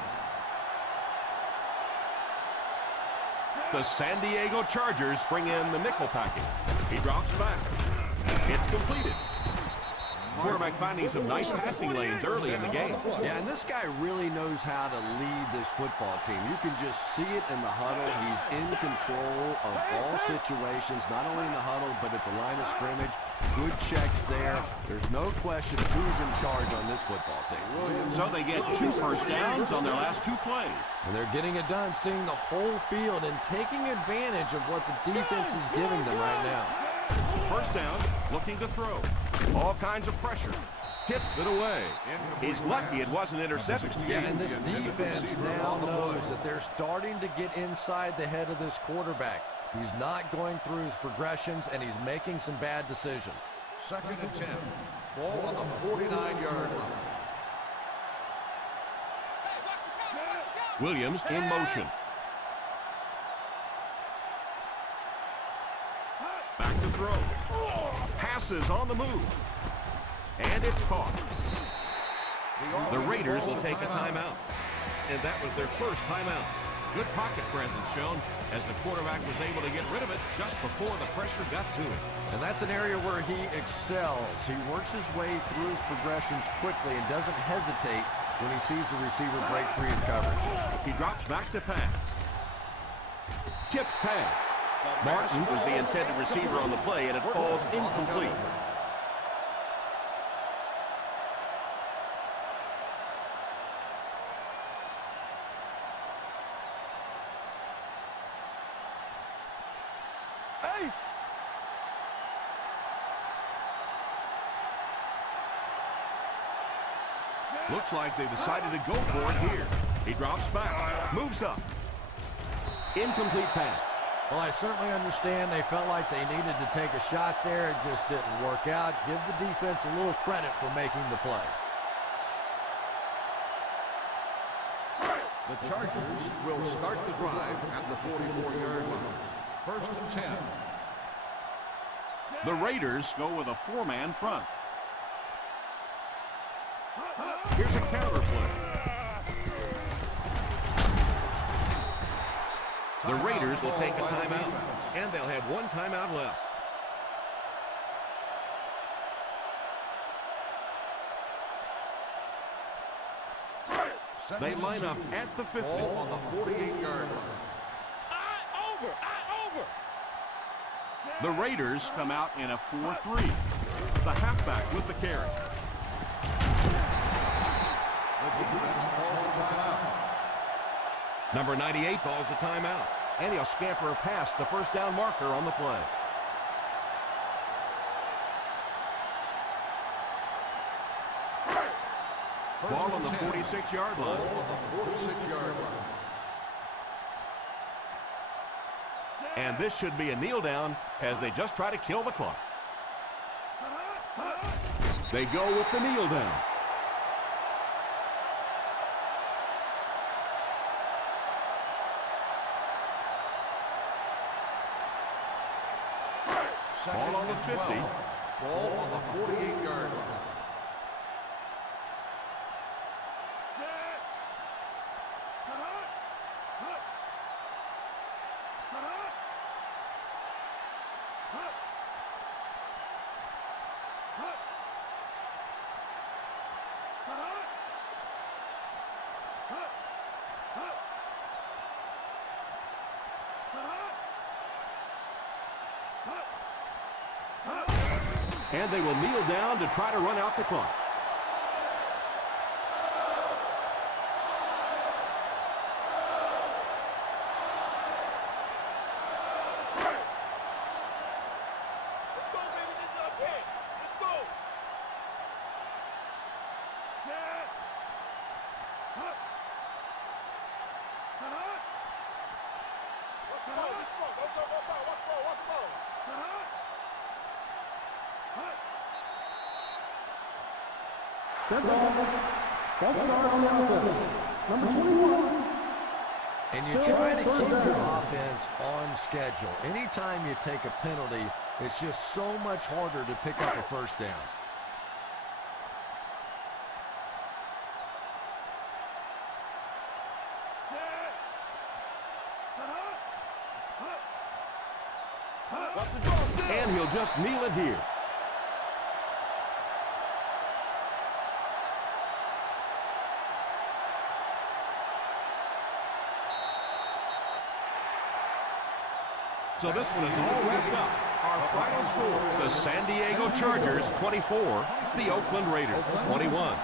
The San Diego Chargers bring in the nickel package. He drops back. It's completed. Quarterback finding some nice passing lanes early in the game. Yeah, and this guy really knows how to lead this football team. You can just see it in the huddle. He's in control of all situations, not only in the huddle, but at the line of scrimmage. Good checks there. There's no question who's in charge on this football team. So they get 2 first downs on their last 2 plays. And they're getting it done, seeing the whole field and taking advantage of what the defense is giving them right now. First down, looking to throw. All kinds of pressure. Tips it away. He's lucky it wasn't intercepted. Yeah, and this defense now knows that they're starting to get inside the head of this quarterback. He's not going through his progressions, and he's making some bad decisions. Second and 10. Ball on the 49-yard line. Williams in motion. Back to throw. Passes on the move. And it's caught. The Raiders will take a timeout. And that was their first timeout. Good pocket presence shown as the quarterback was able to get rid of it just before the pressure got to him. And that's an area where he excels. He works his way through his progressions quickly and doesn't hesitate when he sees the receiver break free in coverage. He drops back to pass. Tipped pass. Martin was the intended receiver on the play, and it falls incomplete. Looks like they decided to go for it here. He drops back, moves up. Incomplete pass. Well, I certainly understand they felt like they needed to take a shot there. It just didn't work out. Give the defense a little credit for making the play. The Chargers will start the drive at the 44-yard line. First and 10. The Raiders go with a 4-man front. Here's a counter play. The Raiders will take a timeout, and they'll have 1 timeout left. They line up at the 50. Ball on the 48-yard line. Over. The Raiders come out in a 4-3. The halfback with the carry. The defense calls a timeout. Number 98 calls a timeout, and he'll scamper past the first down marker on the play. Ball on the 46-yard Ball line. on the 46-yard line. And this should be a kneel down as they just try to kill the clock. They go with the kneel down. Ball on the 50. Ball on the 48-yard line. And they will kneel down to try to run out the clock. Let's go, baby. This is our chance. Let's go. Set. Watch the ball. Just smoke. Don't jump outside. Watch the ball. Watch the ball. Dead ball. False start on the offense. Number 21. And you try to keep your offense on schedule. Anytime you take a penalty, it's just so much harder to pick up a first down. And he'll just kneel it here. So this one is all wrapped up. Our final score, the San Diego Chargers 24, the Oakland Raiders 21.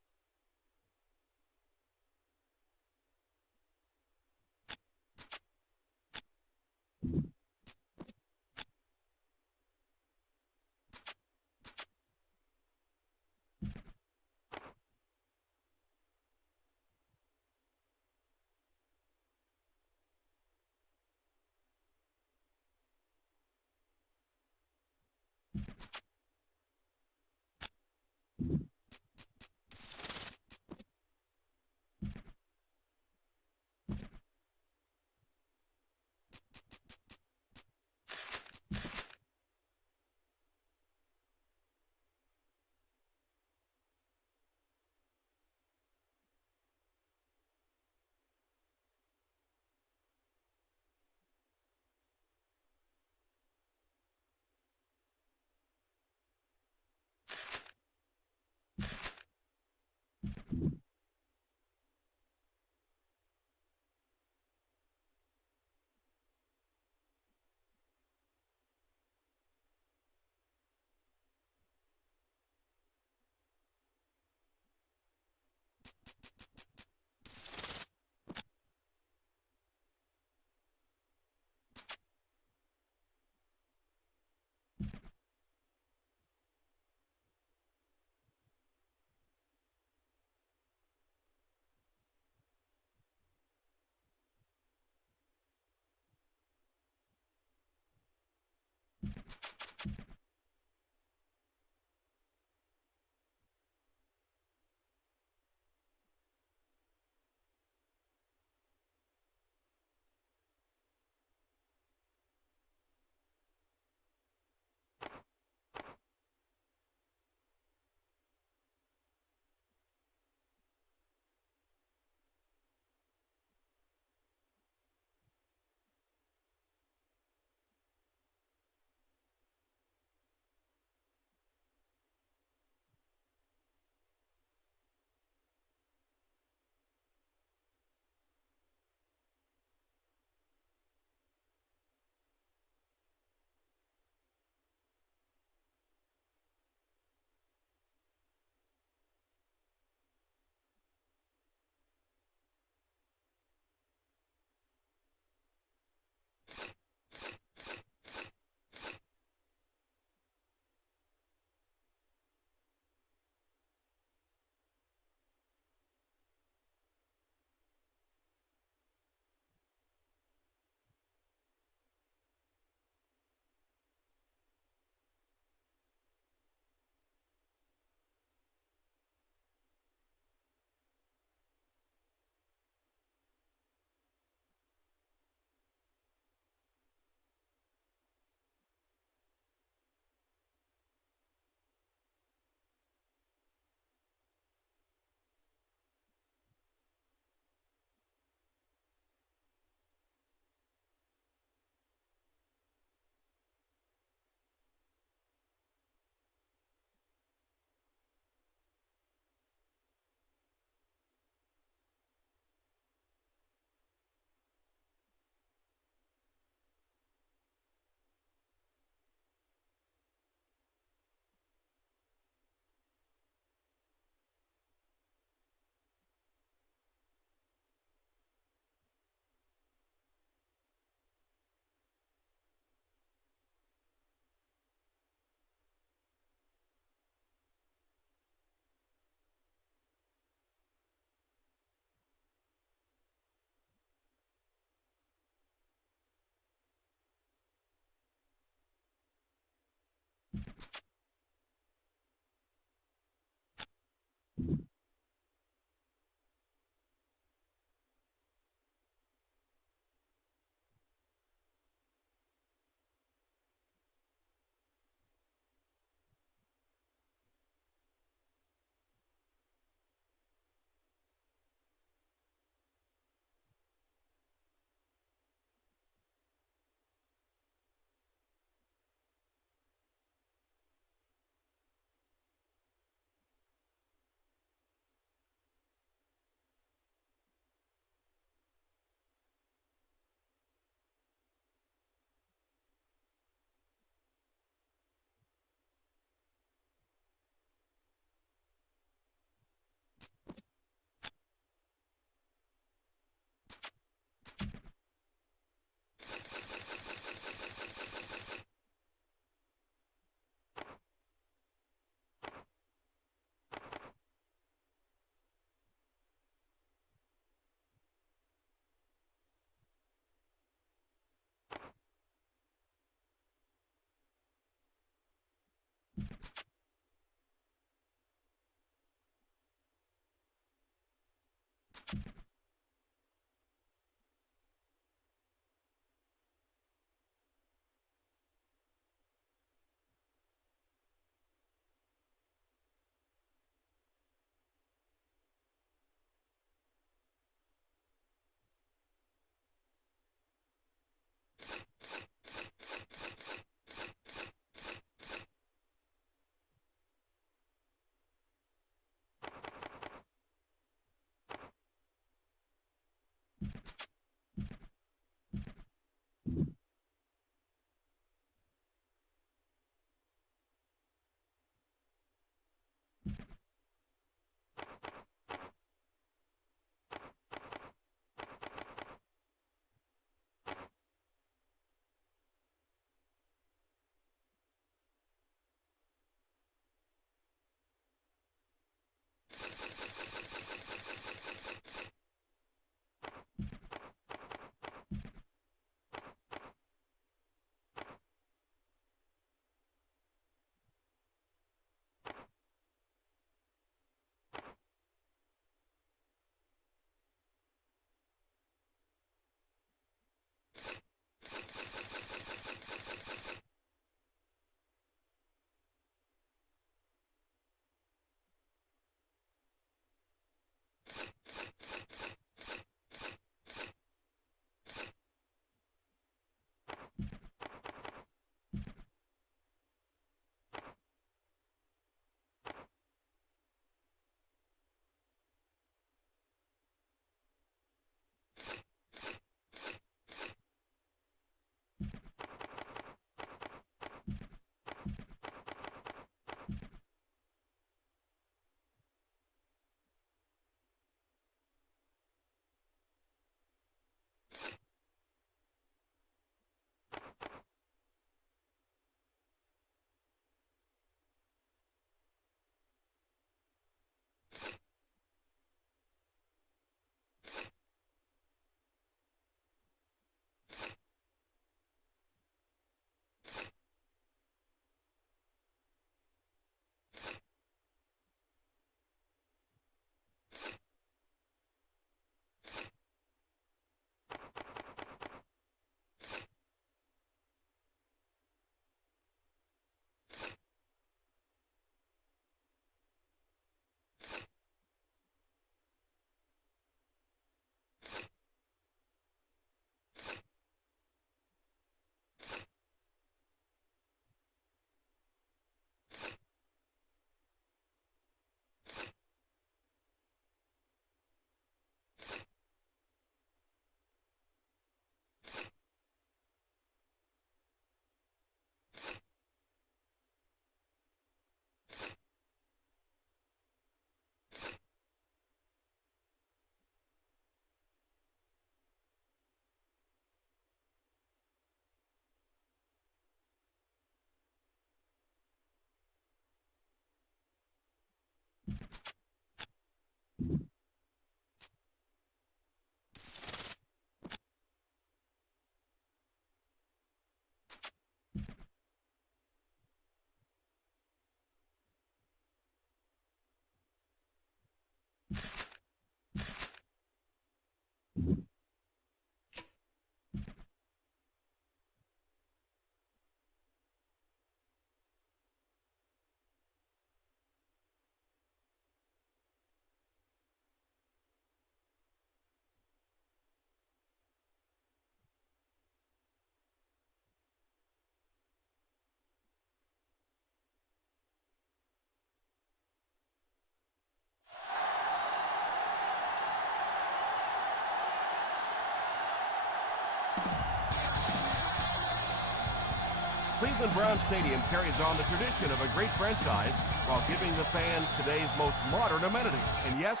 Cleveland Brown Stadium carries on the tradition of a great franchise while giving the fans today's most modern amenities. And yes,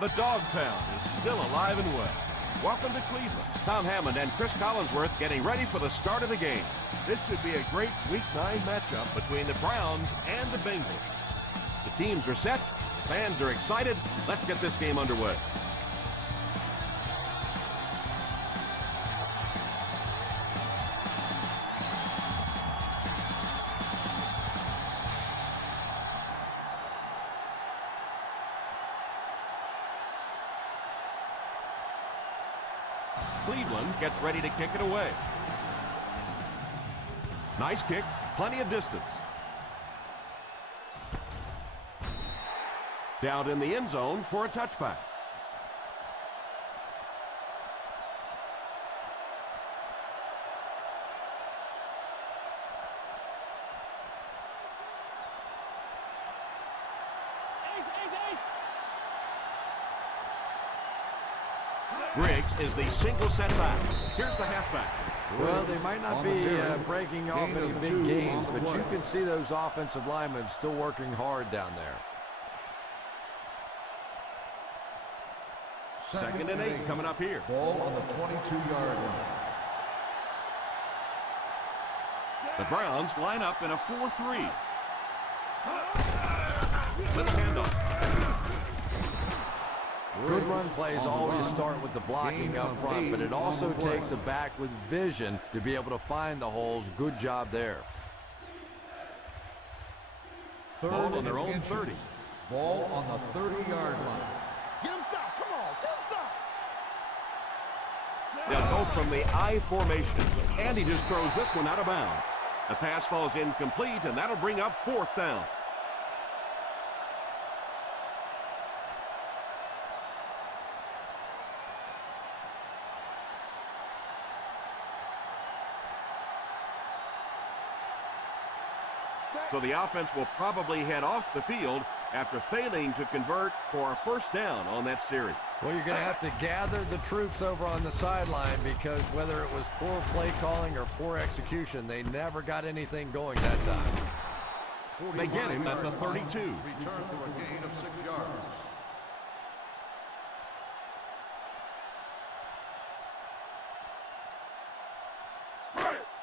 the Dog Pound is still alive and well. Welcome to Cleveland. Tom Hammond and Chris Collinsworth getting ready for the start of the game. This should be a great Week 9 matchup between the Browns and the Bengals. The teams are set. The fans are excited. Let's get this game underway. Cleveland gets ready to kick it away. Nice kick, plenty of distance. Down in the end zone for a touchback. Briggs is the single setback. Here's the halfback. Well, they might not be breaking off any big gains, but you can see those offensive linemen still working hard down there. 2nd and 8 coming up here. Ball on the 22-yard line. The Browns line up in a 4-3. Little handoff. Good run plays always start with the blocking up front, but it also takes a back with vision to be able to find the holes. Good job there. Ball on their own 30. Ball on the 30-yard line. Get him stop. Come on. Get him stop. They'll go from the I formation, and he just throws this one out of bounds. The pass falls incomplete, and that'll bring up 4th down. So the offense will probably head off the field after failing to convert for a 1st down on that series. Well, you're going to have to gather the troops over on the sideline because whether it was poor play calling or poor execution, they never got anything going that time. They get him at the 32. Return for a gain of 6 yards.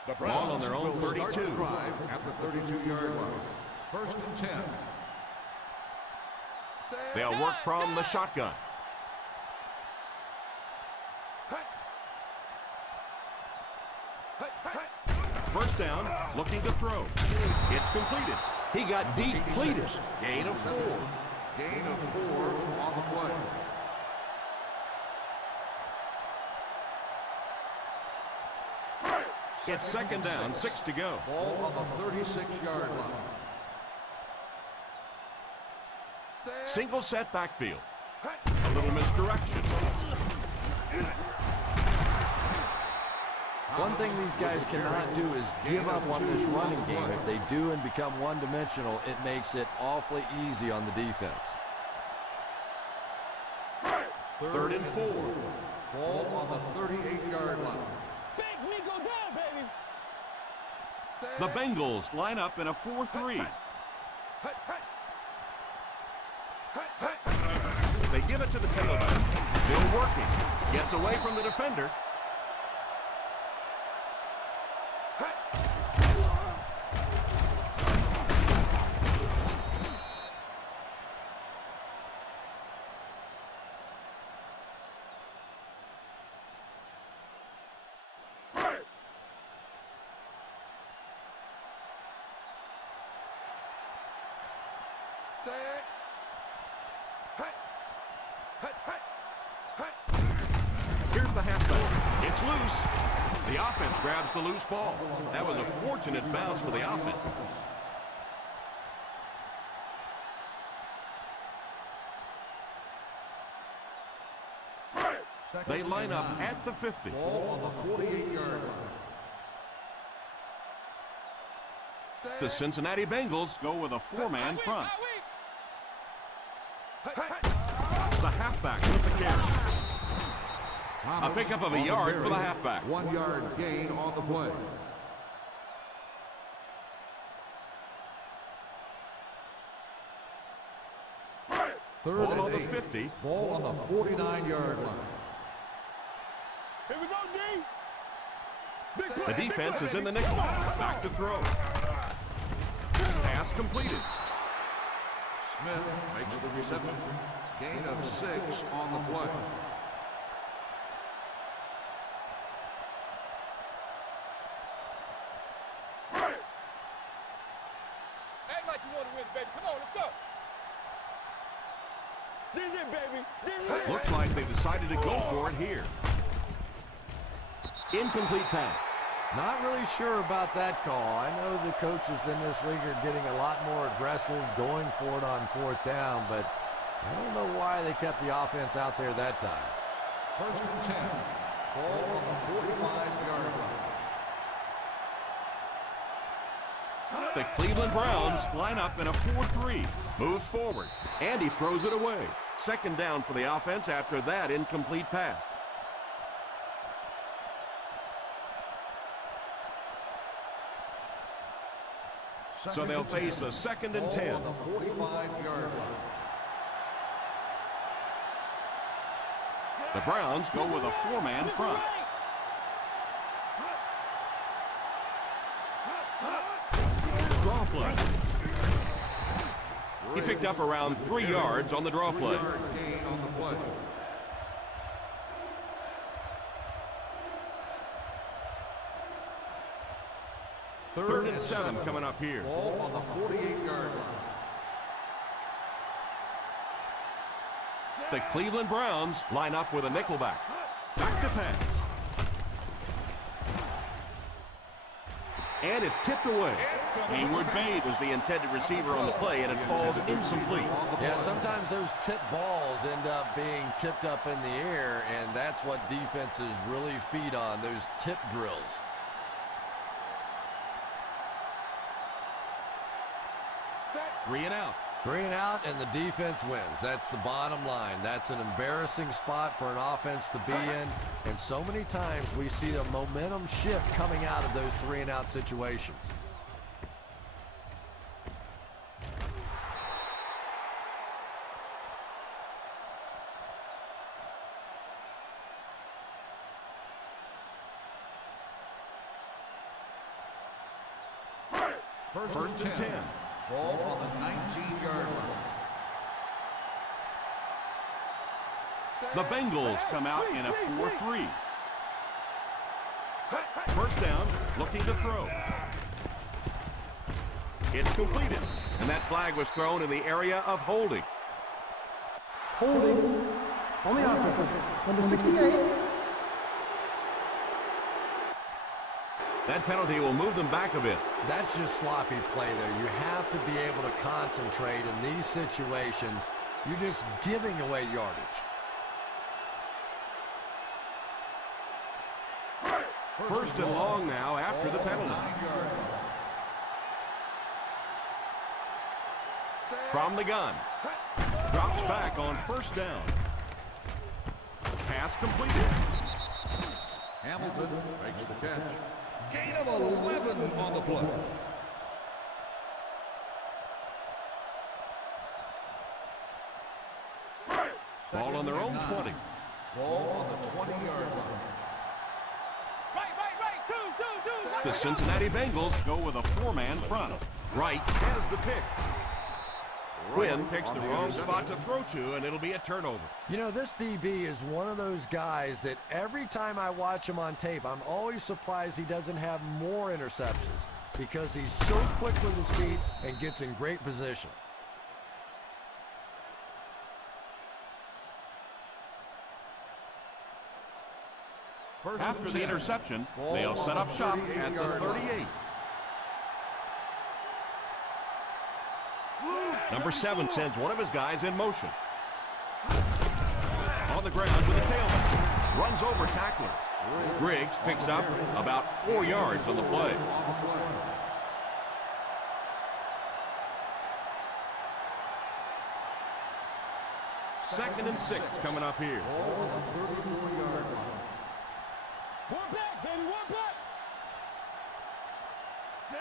The Browns on their own 32. Drive at the 32-yard line. 1st and 10. They'll work from the shotgun. First down, looking to throw. It's completed. He got depleted. Gain of 4. Gain of 4 on the play. It's 2nd down, 6 to go. Ball on the 36-yard line. Single set backfield. A little misdirection. One thing these guys cannot do is give up on this running game. If they do and become one-dimensional, it makes it awfully easy on the defense. 3rd and 4. Ball on the 38-yard line. Big me go down, baby. The Bengals line up in a 4-3. They give it to the tailback. Still working. Gets away from the defender. Here's the halfback. It's loose. The offense grabs the loose ball. That was a fortunate bounce for the offense. They line up at the 50. Ball on the 48-yard line. The Cincinnati Bengals Go with a 4-man front. the halfback with the carry. A pickup of a yard for the halfback. 1-yard gain on the play. Third Ball on and the 8. 50. Ball on the 49-yard line. Here we go, D. The defense is in the nickel. Back to throw. Pass completed. Smith makes the reception. Gain of 6 on the play. Act like you want to win, baby. Come on, let's go. This is it, baby. This is it. Looks like they decided to go for it here. Incomplete pass. Not really sure about that call. I know the coaches in this league are getting a lot more aggressive, going for it on 4th down, but I don't know why they kept the offense out there that time. 1st and 10. Ball on the 45-yard line. The Cleveland Browns line up in a 4-3. Moves forward, and he throws it away. 2nd down for the offense after that incomplete pass. So they'll face a 2nd and 10. On the 45-yard line. The Browns go with a 4-man front. Draw play. He picked up around 3 yards on the draw play. 3-yard gain on the play. Third and 7 coming up here. Ball on the 48-yard line. The Cleveland Browns line up with a nickelback. Back to pass. And it's tipped away. Hayward Bade was the intended receiver on the play, and it falls incomplete. Yeah, sometimes those tip balls end up being tipped up in the air, and that's what defenses really feed on, those tip drills. Three and out. 3 and out, and the defense wins. That's the bottom line. That's an embarrassing spot for an offense to be in, and so many times we see the momentum shift coming out of those 3 and out situations. First and 10. Ball on the 19-yard line. The Bengals come out in a 4-3. First down, looking to throw. It's completed, and that flag was thrown in the area of holding. Holding on the offense. Number 68. That penalty will move them back a bit. That's just sloppy play there. You have to be able to concentrate in these situations. You're just giving away yardage. First and long now after the penalty. From the gun. Drops back on first down. Pass completed. Hamilton makes the catch. Gain of 11 on the play. Ball on their own 20. Ball on the 20-yard line. The Cincinnati Bengals Go with a 4-man front. right has the pick. Quinn picks the wrong spot to throw to, and it'll be a turnover. You know, this DB is one of those guys that every time I watch him on tape, I'm always surprised he doesn't have more interceptions because he's so quick with his feet and gets in great position. After the interception, they'll set up shop at the 38. Number 7 sends one of his guys in motion. On the ground with a tailback. Runs over tackler. Griggs picks up about 4 yards on the play. Second and 6 coming up here.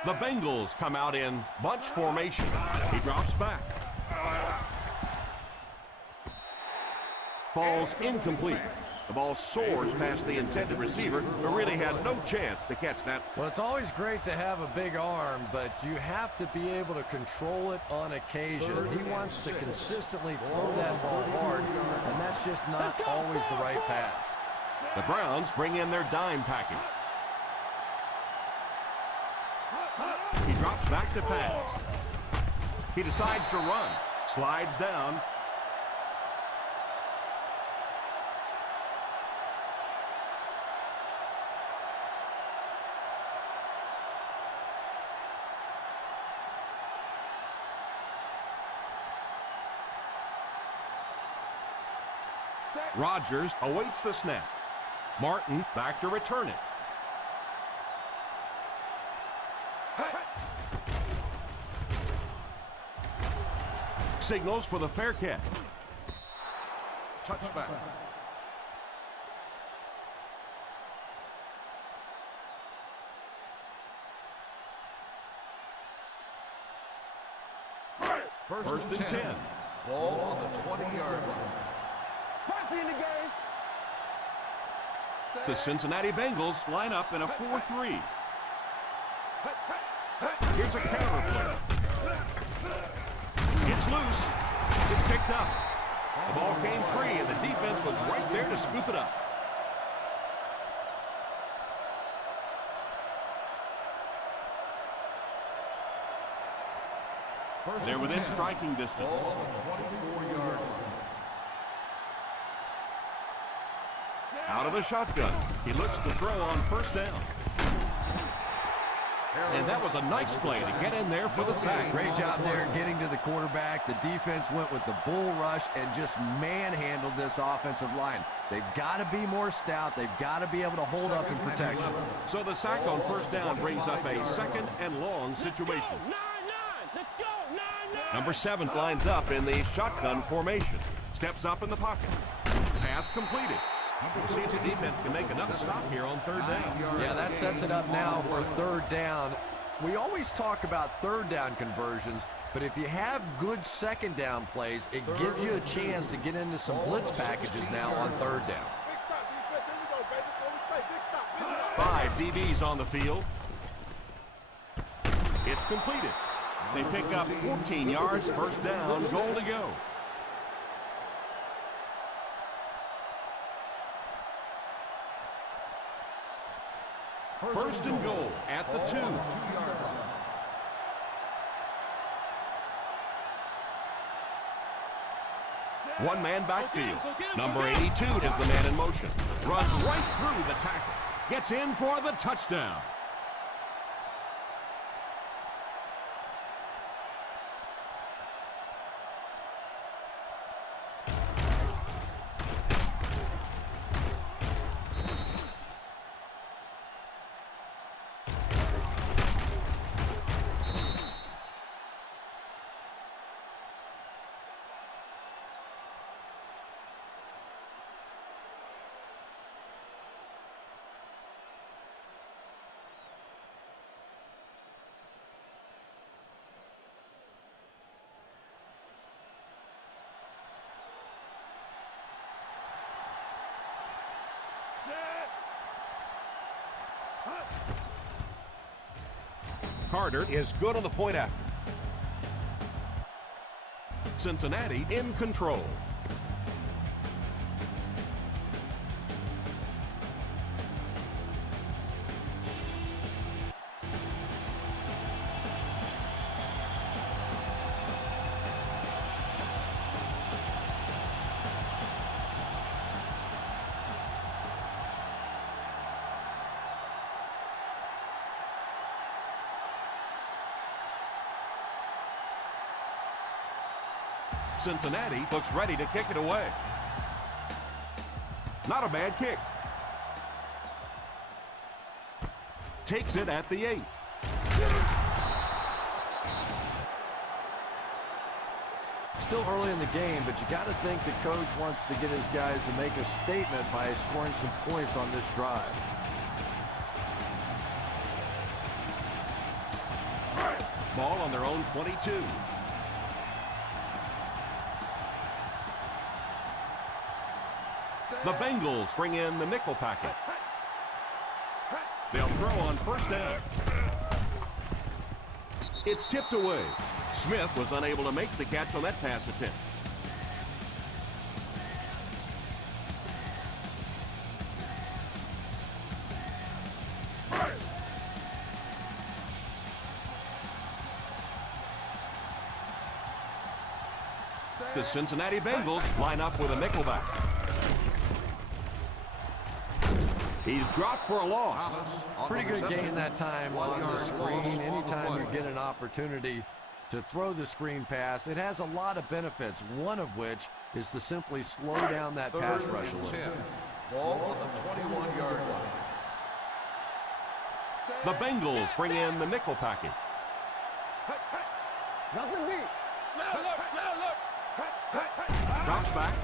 The Bengals come out in bunch formation. He drops back. Falls incomplete. The ball soars past the intended receiver, who really had no chance to catch that. Well, it's always great to have a big arm, but you have to be able to control it on occasion. He wants to consistently throw that ball hard, and that's just not always the right pass. The Browns bring in their dime package. He drops back to pass. He decides to run. Slides down. Rodgers awaits the snap. Martin back to return it. Signals for the fair catch. Touchback. First and 10. Ball on the 20-yard line. Pressing in the game. The Cincinnati Bengals line up in a 4-3. Here's a counter play. It's loose. It's picked up. The ball came free, and the defense was right there to scoop it up. They're within striking distance. Ball on the 24-yard line. Out of the shotgun. He looks to throw on first down. And that was a nice play to get in there for the sack. Great job there getting to the quarterback. The defense went with the bull rush and just manhandled this offensive line. They've got to be more stout. They've got to be able to hold up in protection. So the sack on first down brings up a second and long situation. 9-9. Let's go. 9-9. Number 7 lines up in the shotgun formation. Steps up in the pocket. Pass completed. We'll see if the defense can make another stop here on third down. Yeah, that sets it up now for third down. We always talk about third down conversions, but if you have good second down plays, it gives you a chance to get into some blitz packages now on third down. Big stop, defense. Here we go, baby. This is what we play. Big stop. 5 DBs on the field. It's completed. They pick up 14 yards, first down, goal to go. First and goal at the 2. One-man backfield. Number 82 is the man in motion. Runs right through the tackle. Gets in for the touchdown. Carter is good on the point after. Cincinnati in control. Cincinnati looks ready to kick it away. Not a bad kick. Takes it at the 8. Still early in the game, but you got to think the coach wants to get his guys to make a statement by scoring some points on this drive. Ball on their own 22. The Bengals bring in the nickel packet. They'll throw on first down. It's tipped away. Smith was unable to make the catch on that pass attempt. The Cincinnati Bengals line up with a nickelback. He's dropped for a loss. Pretty good gain that time on the screen. Anytime you get an opportunity to throw the screen pass, it has a lot of benefits, one of which is to simply slow down that pass rush a little. 10. Ball on the 21-yard line. The Bengals bring in the nickel package. Nothing deep. Now look. Drops back.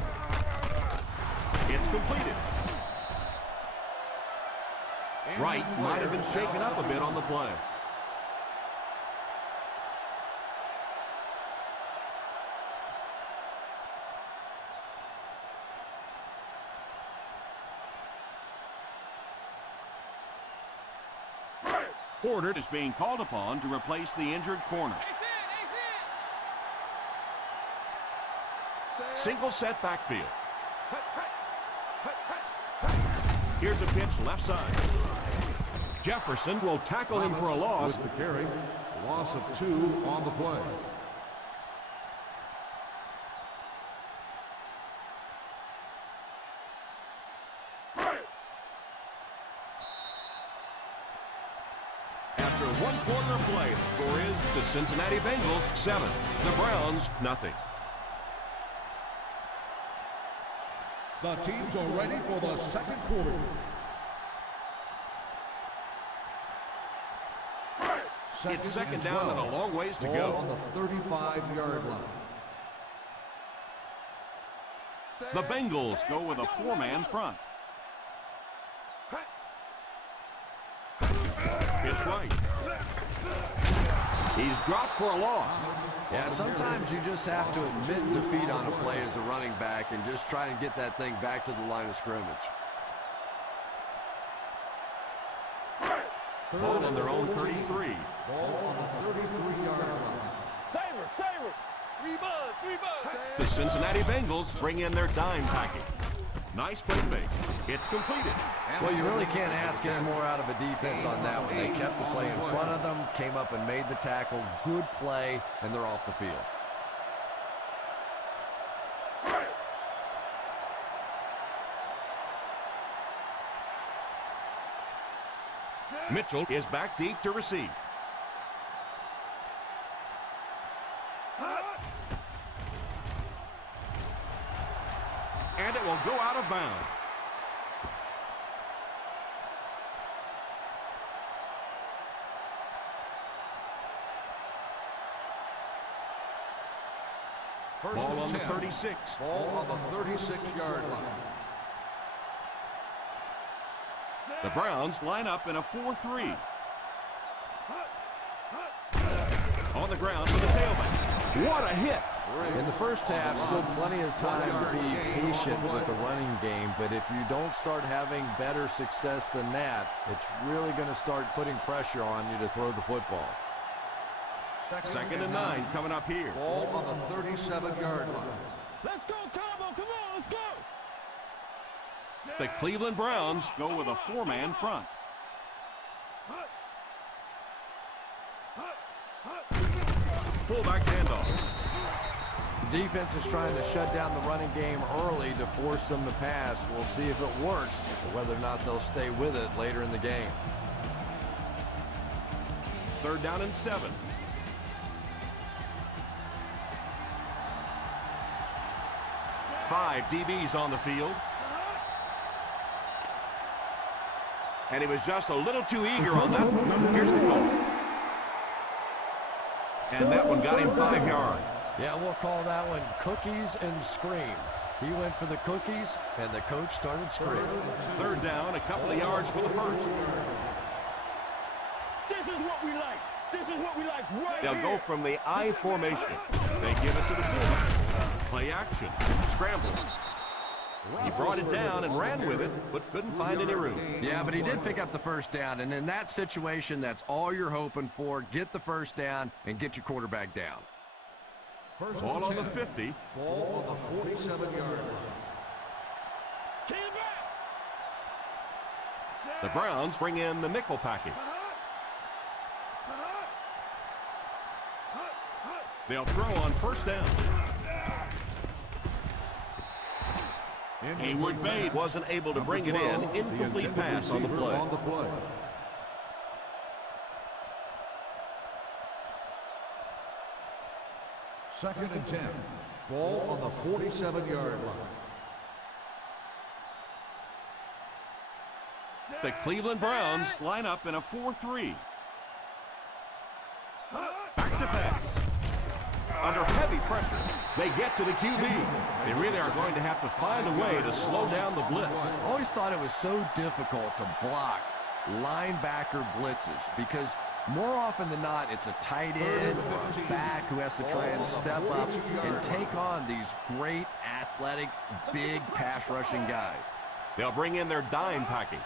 It's completed. Wright might have been shaken up a bit on the play. Porter is being called upon to replace the injured corner. Single set backfield. Here's a pitch left side. Jefferson will tackle him for a loss. With the carry, loss of 2 on the play. After 1 quarter of play, the score is the Cincinnati Bengals 7, the Browns nothing. The teams are ready for the second quarter. It's second down and a long ways to Ball go. on the 35-yard line. The Bengals go with a 4-man front. Pitch right. He's dropped for a loss. Yeah, sometimes you just have to admit defeat on a play as a running back and just try and get that thing back to the line of scrimmage. Ball on their own 33. Ball on the 33-yard line. Saber. Rebuzz. The Cincinnati Bengals bring in their dime package. Nice play fake. It's completed. Well, you really can't ask any more out of a defense on that one. They kept the play in front of them, came up and made the tackle. Good play, and they're off the field. Mitchell is back deep to receive. And it will go out of bounds. First Ball and on the 10. 36. Ball on the 36-yard line. The Browns line up in a 4-3. On the ground for the tailback. What a hit. In the first half, still plenty of time to be patient with the running game, but if you don't start having better success than that, it's really going to start putting pressure on you to throw the football. Second and 9 coming up here. Ball on the 37-yard line. Let's go, Combo. Come on, let's go. The Cleveland Browns go with a 4-man front. Fullback handoff. The defense is trying to shut down the running game early to force them to pass. We'll see if it works, or whether or not they'll stay with it later in the game. Third down and 7. Five DBs on the field. And he was just a little too eager on that one. Here's the goal. And that one got him 5 yards. Yeah, we'll call that one cookies and scream. He went for the cookies, and the coach started screaming. Third down, a couple of yards for the first. This is what we like. This is what we like right They'll here. go from the I formation. They give it to the fullback. Play action. Scramble. He brought it down and ran with it, but couldn't find any room. Yeah, but he did pick up the first down, and in that situation, that's all you're hoping for. Get the first down and get your quarterback down. First Ball on and the 10. 50. Ball on the 47-yard line. Get it back. The Browns bring in the nickel package. They'll throw on first down. Hayward Bade Wasn't able to bring it in. Incomplete pass on the play. On the play. Second and 10. Ball on the 47-yard line. The Cleveland Browns line up in a 4-3. Back to pass. Under heavy pressure, they get to the QB. They really are going to have to find a way to slow down the blitz. I always thought it was so difficult to block linebacker blitzes because more often than not, it's a tight end or a back who has to try and step up and take on these great athletic, big pass rushing guys. They'll bring in their dime package.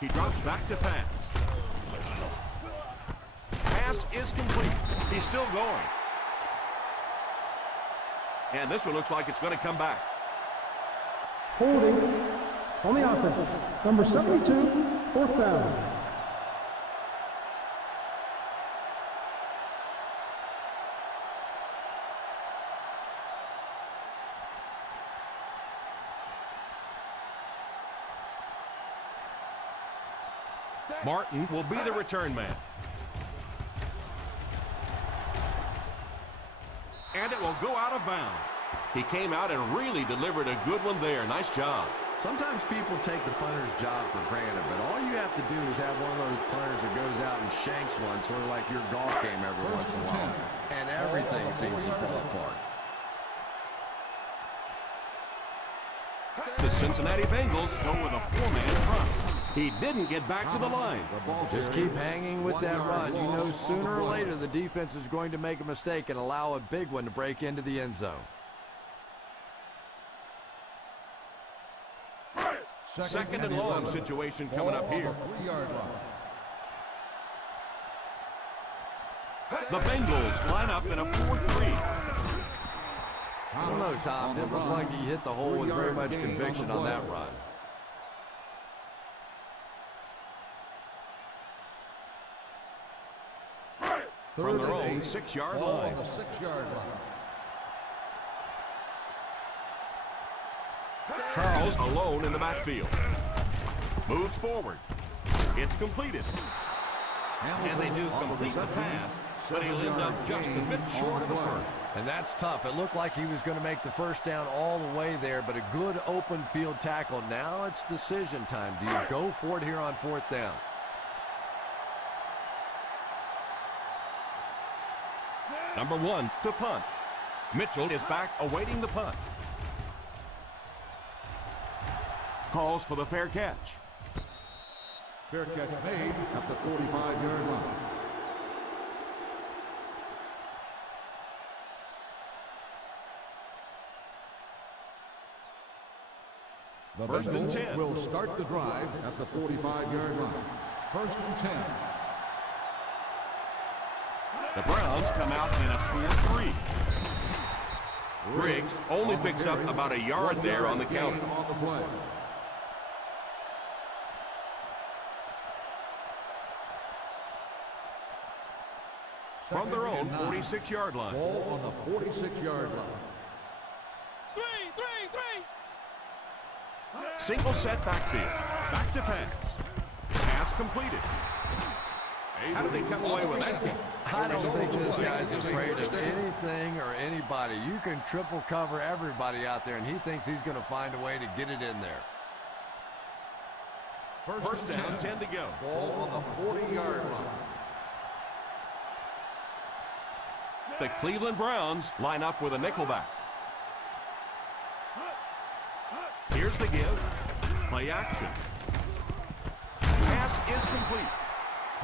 He drops back to pass. Pass is complete. He's still going. And this one looks like it's going to come back. Holding on the offense. Number 72, fourth down. Martin will be the return man. And it will go out of bounds. He came out and really delivered a good one there. Nice job. Sometimes people take the punter's job for granted, but all you have to do is have one of those punters that goes out and shanks one, sort of like your golf game every once in a while, and everything seems to fall apart. The Cincinnati Bengals go with a four-man front. He didn't get back to the line. Just keep hanging with that run. You know sooner or later the defense is going to make a mistake and allow a big one to break into the end zone. Second and long situation coming up here. The Bengals line up in a 4-3. I don't know, Tom. Didn't look like he hit the hole with very much conviction on that run. From their own 6-yard line. Charles alone in the backfield. Moves forward. It's completed. And they do complete the pass, but he'll end up just a bit short of the first. And that's tough. It looked like he was going to make the first down all the way there, but a good open field tackle. Now it's decision time. Do you go for it here on fourth down? Number 1 to punt. Mitchell is back awaiting the punt. Calls for the fair catch. Fair catch made at the 45-yard line. The First and 10. Bengals will start the drive at the 45-yard line. First and 10. The Browns come out in a 4-3. Briggs only picks up about a yard there on the counter. On the play. From their own 46-yard line. Ball on the 46-yard line. Single set backfield. Back to pass. Pass completed. How did he come away with that? I don't think this guy's afraid of anything or anybody. You can triple cover everybody out there, and he thinks he's going to find a way to get it in there. First down, 10 to go. Ball on the 40-yard line. The Cleveland Browns line up with a nickelback. Here's the give. Play action. Pass is complete.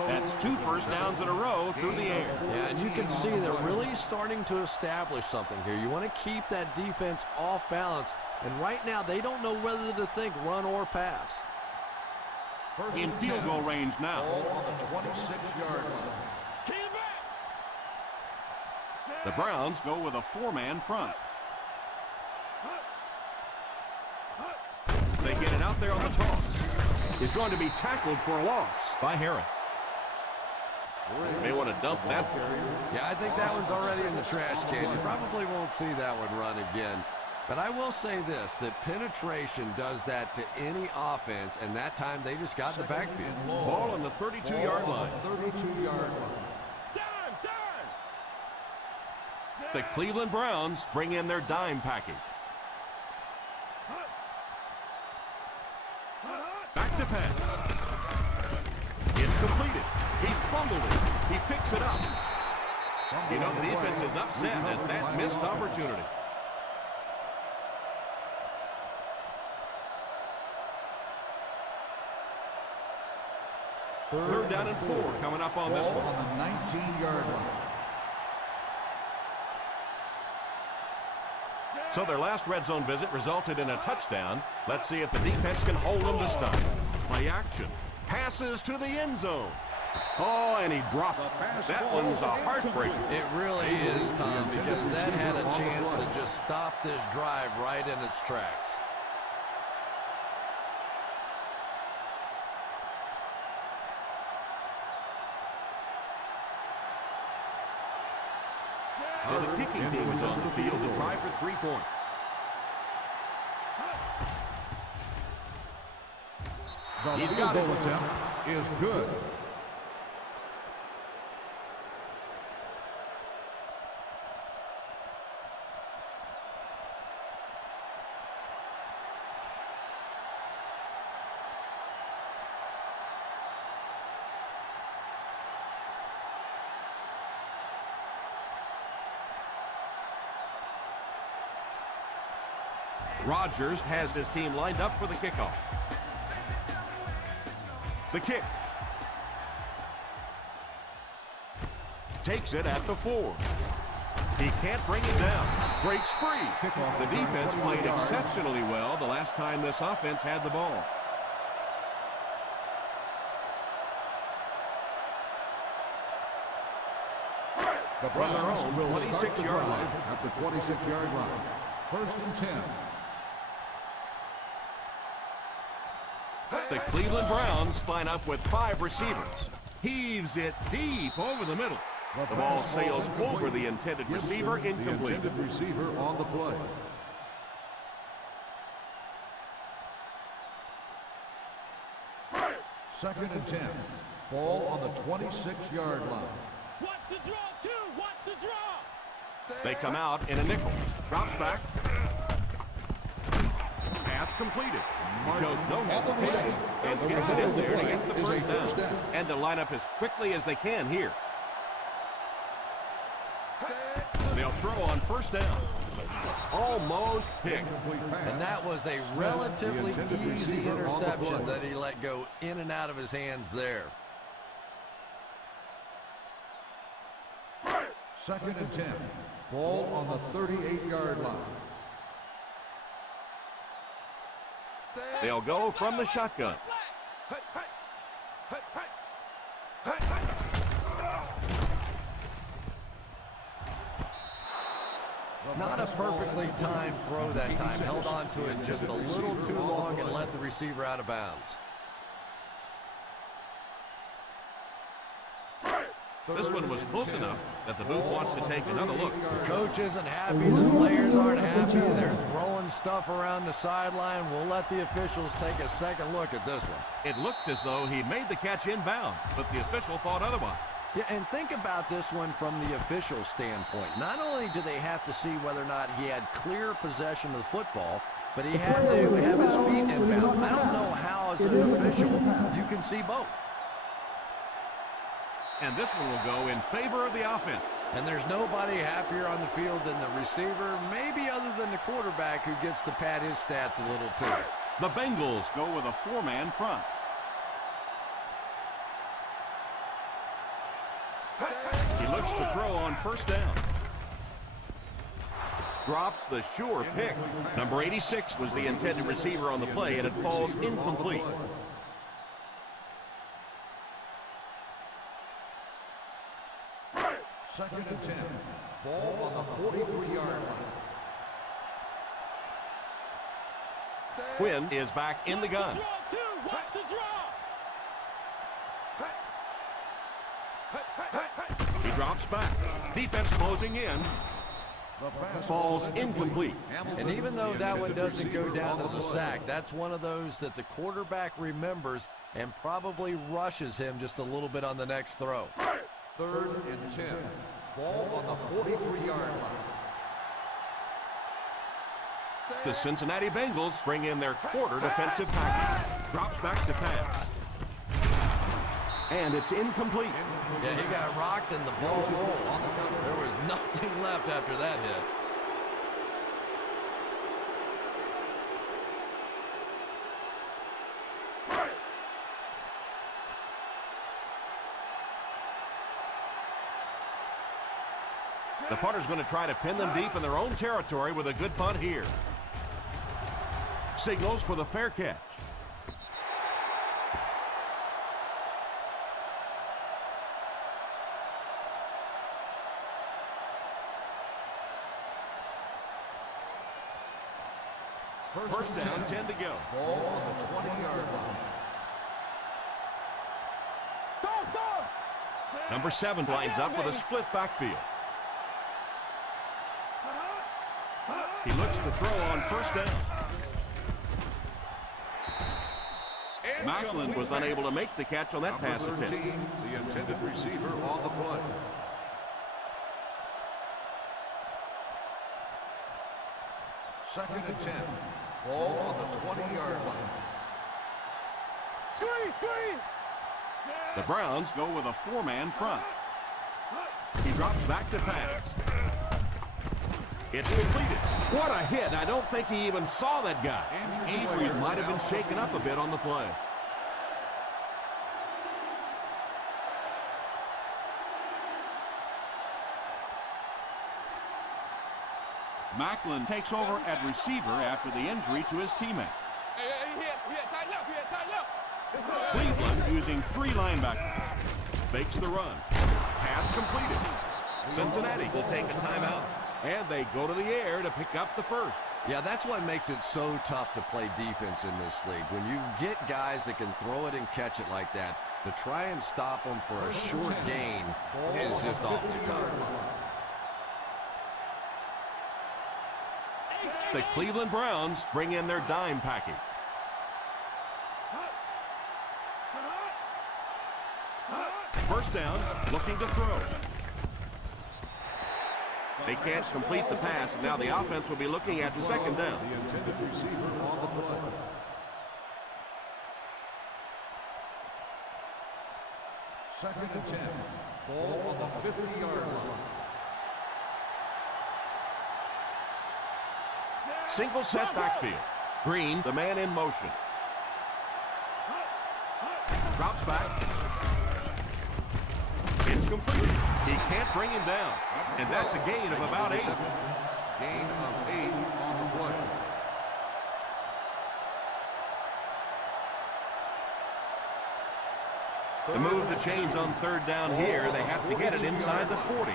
That's 2 first downs in a row through the air. Yeah, and you can see they're really starting to establish something here. You want to keep that defense off balance, and right now they don't know whether to think run or pass. In field goal range now. Ball on the 26-yard line. The Browns go with a 4-man front. They get it out there on the toss. He's going to be tackled for a loss by Harris. May want to dump that. Yeah, I think that one's already in the trash can. You probably won't see that one run again. But I will say this, that penetration does that to any offense, and that time they just got in the backfield. Ball on the 32-yard line. 32-yard line. The Cleveland Browns bring in their dime package. Back to pass. It's completed. He fumbled it. He picks it up. You know, the defense is upset at that missed opportunity. Third down and 4 coming up on this one. On the 19-yard line. So their last red zone visit resulted in a touchdown. Let's see if the defense can hold them this time. Play action. Passes to the end zone. Oh, and he dropped it. That one's a heartbreaker. It really is, Tom, because that had a chance to just stop this drive right in its tracks. So the kicking team is on the field to try for 3 points. He's got it. Attempt is good. Rodgers has his team lined up for the kickoff. The kick. Takes it at the 4. He can't bring it down. Breaks free. The defense played exceptionally well the last time this offense had the ball. The Browns will 26-yard line at the 26-yard line. 1st and 10. The Cleveland Browns line up with 5 receivers. Heaves it deep over the middle. The ball sails over the intended receiver, incomplete. The intended receiver on the play. Second and 10. Ball on the 26-yard line. Watch the draw, too. Watch the draw. They come out in a nickel. Drops back. Pass completed. He shows no hesitation and gets it in there to get the first down. And to line up as quickly as they can here. They'll throw on 1st down. Almost picked. And that was a relatively easy interception that he let go in and out of his hands there. Second and 10. Ball on the 38-yard line. They'll go from the shotgun. Not a perfectly timed throw that time. Held on to it just a little too long and let the receiver out of bounds. This one was close enough that the booth wants to take another look. The coach isn't happy. The players aren't happy. They're throwing stuff around the sideline. We'll let the officials take a second look at this one. It looked as though he made the catch inbounds, but the official thought otherwise. Yeah, and think about this one from the official standpoint. Not only do they have to see whether or not he had clear possession of the football, but he had to have his feet inbounds. I don't know how, as an official, you can see both. And this one will go in favor of the offense. And there's nobody happier on the field than the receiver, maybe other than the quarterback, who gets to pad his stats a little too. The Bengals go with a 4-man front. He looks to throw on 1st down. Drops the sure pick. Number 86 was the intended receiver on the play, and it falls incomplete. Second and 10. Ball on the 43-yard line. Quinn is back in the gun. Watch the draw. He drops back. Defense closing in. Falls incomplete. And even though that one doesn't go down as a sack, that's one of those that the quarterback remembers and probably rushes him just a little bit on the next throw. 3rd and 10. Ball on the 43-yard line. The Cincinnati Bengals bring in their quarter defensive package. Drops back to pass. And it's incomplete. Yeah, he got rocked and the ball rolled. There was nothing left after that hit. The punter's going to try to pin them deep in their own territory with a good punt here. Signals for the fair catch. First down, 10 to go. Ball on the 20-yard line. Number 7 lines up with a split backfield. He looks to throw on first down. Macklin was unable to make the catch on that pass Number 13, attempt. the intended receiver on the play. Second and 10. Ball on the 20-yard line. Screen! The Browns go with a 4-man front. He drops back to pass. It's completed. What a hit. I don't think he even saw that guy. Avery might have been shaken up a bit on the play. Macklin takes over at receiver after the injury to his teammate. Cleveland using 3 linebackers. Fakes the run. Pass completed. Cincinnati will take a timeout. And they go to the air to pick up the first. Yeah, that's what makes it so tough to play defense in this league. When you get guys that can throw it and catch it like that, to try and stop them for a short gain is just awfully tough. The Cleveland Browns bring in their dime package. First down, looking to throw. They can't complete the pass, and now the offense will be looking at second down. The intended receiver on the play. Second and 10. Ball on the 50-yard line. Single set backfield. Green, the man in motion. Drops back. It's complete. He can't bring him down. And that's a gain of about 8. Gain of 8 on the play. To move the chains on third down here, they have to get it inside the 40.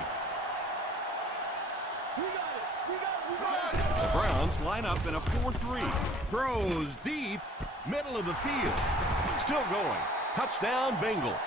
The Browns line up in a 4-3. Throws deep, middle of the field. Still going. Touchdown, Bengals.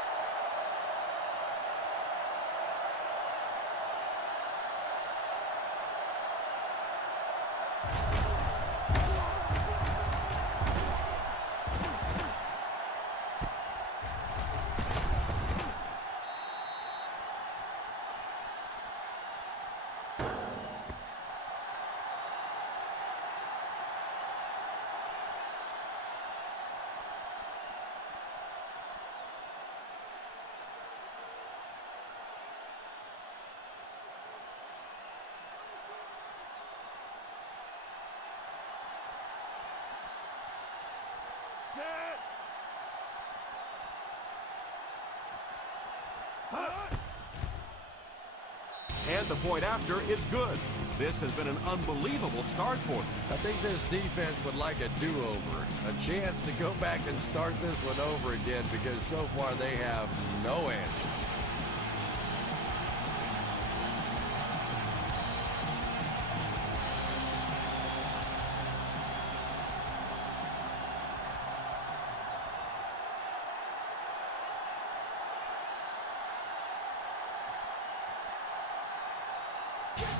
And the point after is good. This has been an unbelievable start for them. I think this defense would like a do-over, a chance to go back and start this one over again, because so far they have no answer.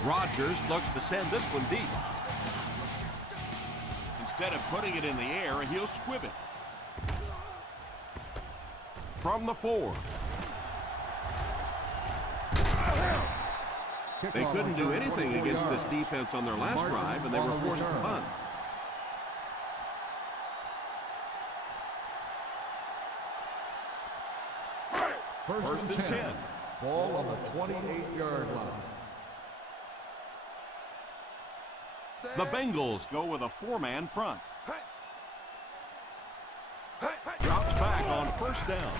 Rodgers looks to send this one deep. Instead of putting it in the air, he'll squib it. From the 4. They couldn't do anything against this defense on their last drive, and they were forced to punt. First and 10. Ball on the 28-yard line. The Bengals go with a 4-man front. Drops back on first down.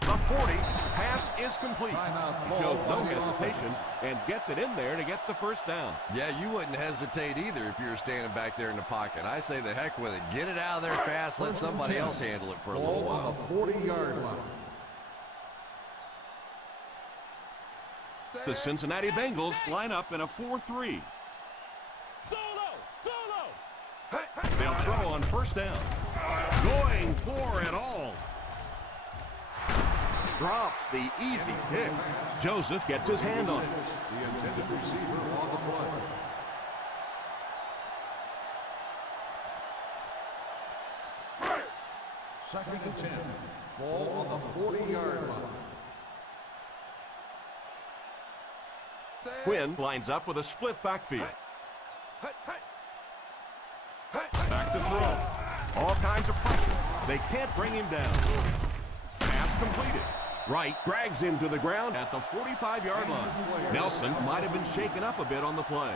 The 40, pass is complete. Shows no hesitation and gets it in there to get the first down. Yeah, you wouldn't hesitate either if you were standing back there in the pocket. I say the heck with it. Get it out of there fast. Let somebody else handle it for a little while. Ball on the 40-yard line. The Cincinnati Bengals line up in a 4-3. They'll throw on first down. Going for it all. Drops the easy pick. Joseph gets his hand on it. The intended receiver on the play. Second and 10. Ball on the 40-yard line. Quinn lines up with a split backfield. Back to throw. All kinds of pressure. They can't bring him down. Pass completed. Wright drags him to the ground at the 45-yard line. Nelson might have been shaken up a bit on the play.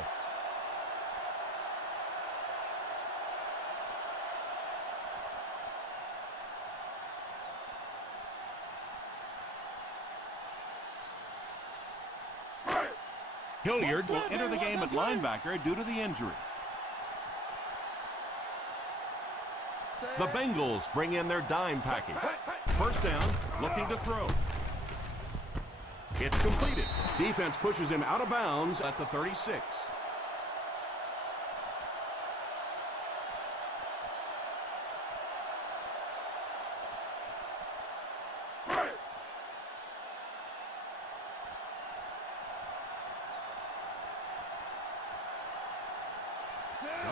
Hilliard will enter the game at linebacker due to the injury. The Bengals bring in their dime package. First down, looking to throw. It's completed. Defense pushes him out of bounds at the 36.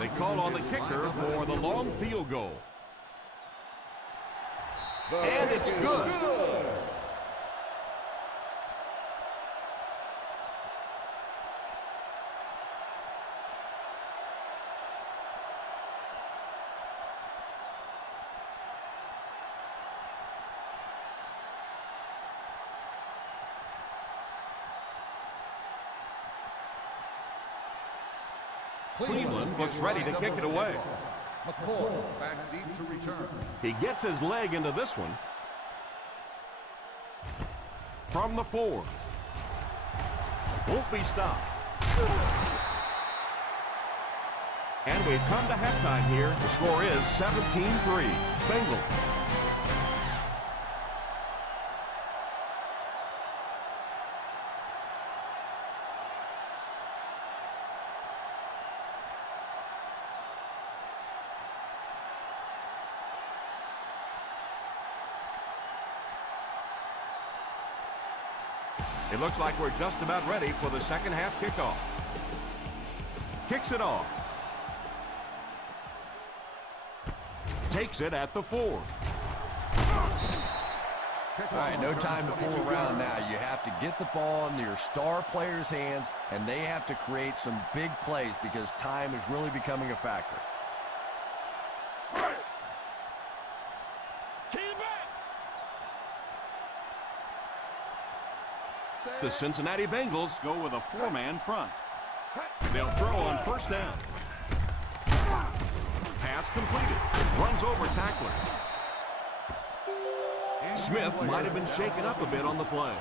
They call on the kicker for the long field goal. And it's good. Cleveland looks ready to kick it away. McCall back deep to return. He gets his leg into this one. From the 4. Won't be stopped. And we've come to halftime here. The score is 17-3. Bengals. It looks like we're just about ready for the second half kickoff. Kicks it off. Takes it at the 4. All right, no time to fool around now. You have to get the ball in your star players' hands, and they have to create some big plays because time is really becoming a factor. The Cincinnati Bengals go with a 4-man front. They'll throw on first down. Pass completed. Runs over tackler. Smith might have been shaken up a bit on the play.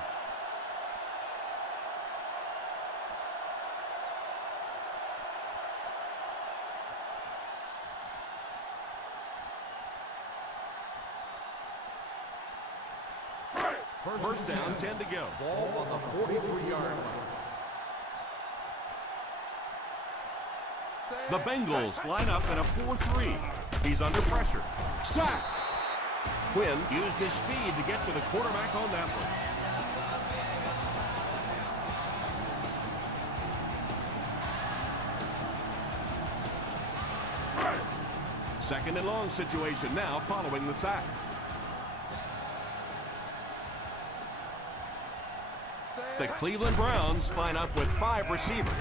First down, 10 to go. Ball on the 43-yard line. The Bengals line up in a 4-3. He's under pressure. Sacked. Quinn used his speed to get to the quarterback on that one. Second and long situation now following the sack. The Cleveland Browns line up with 5 receivers.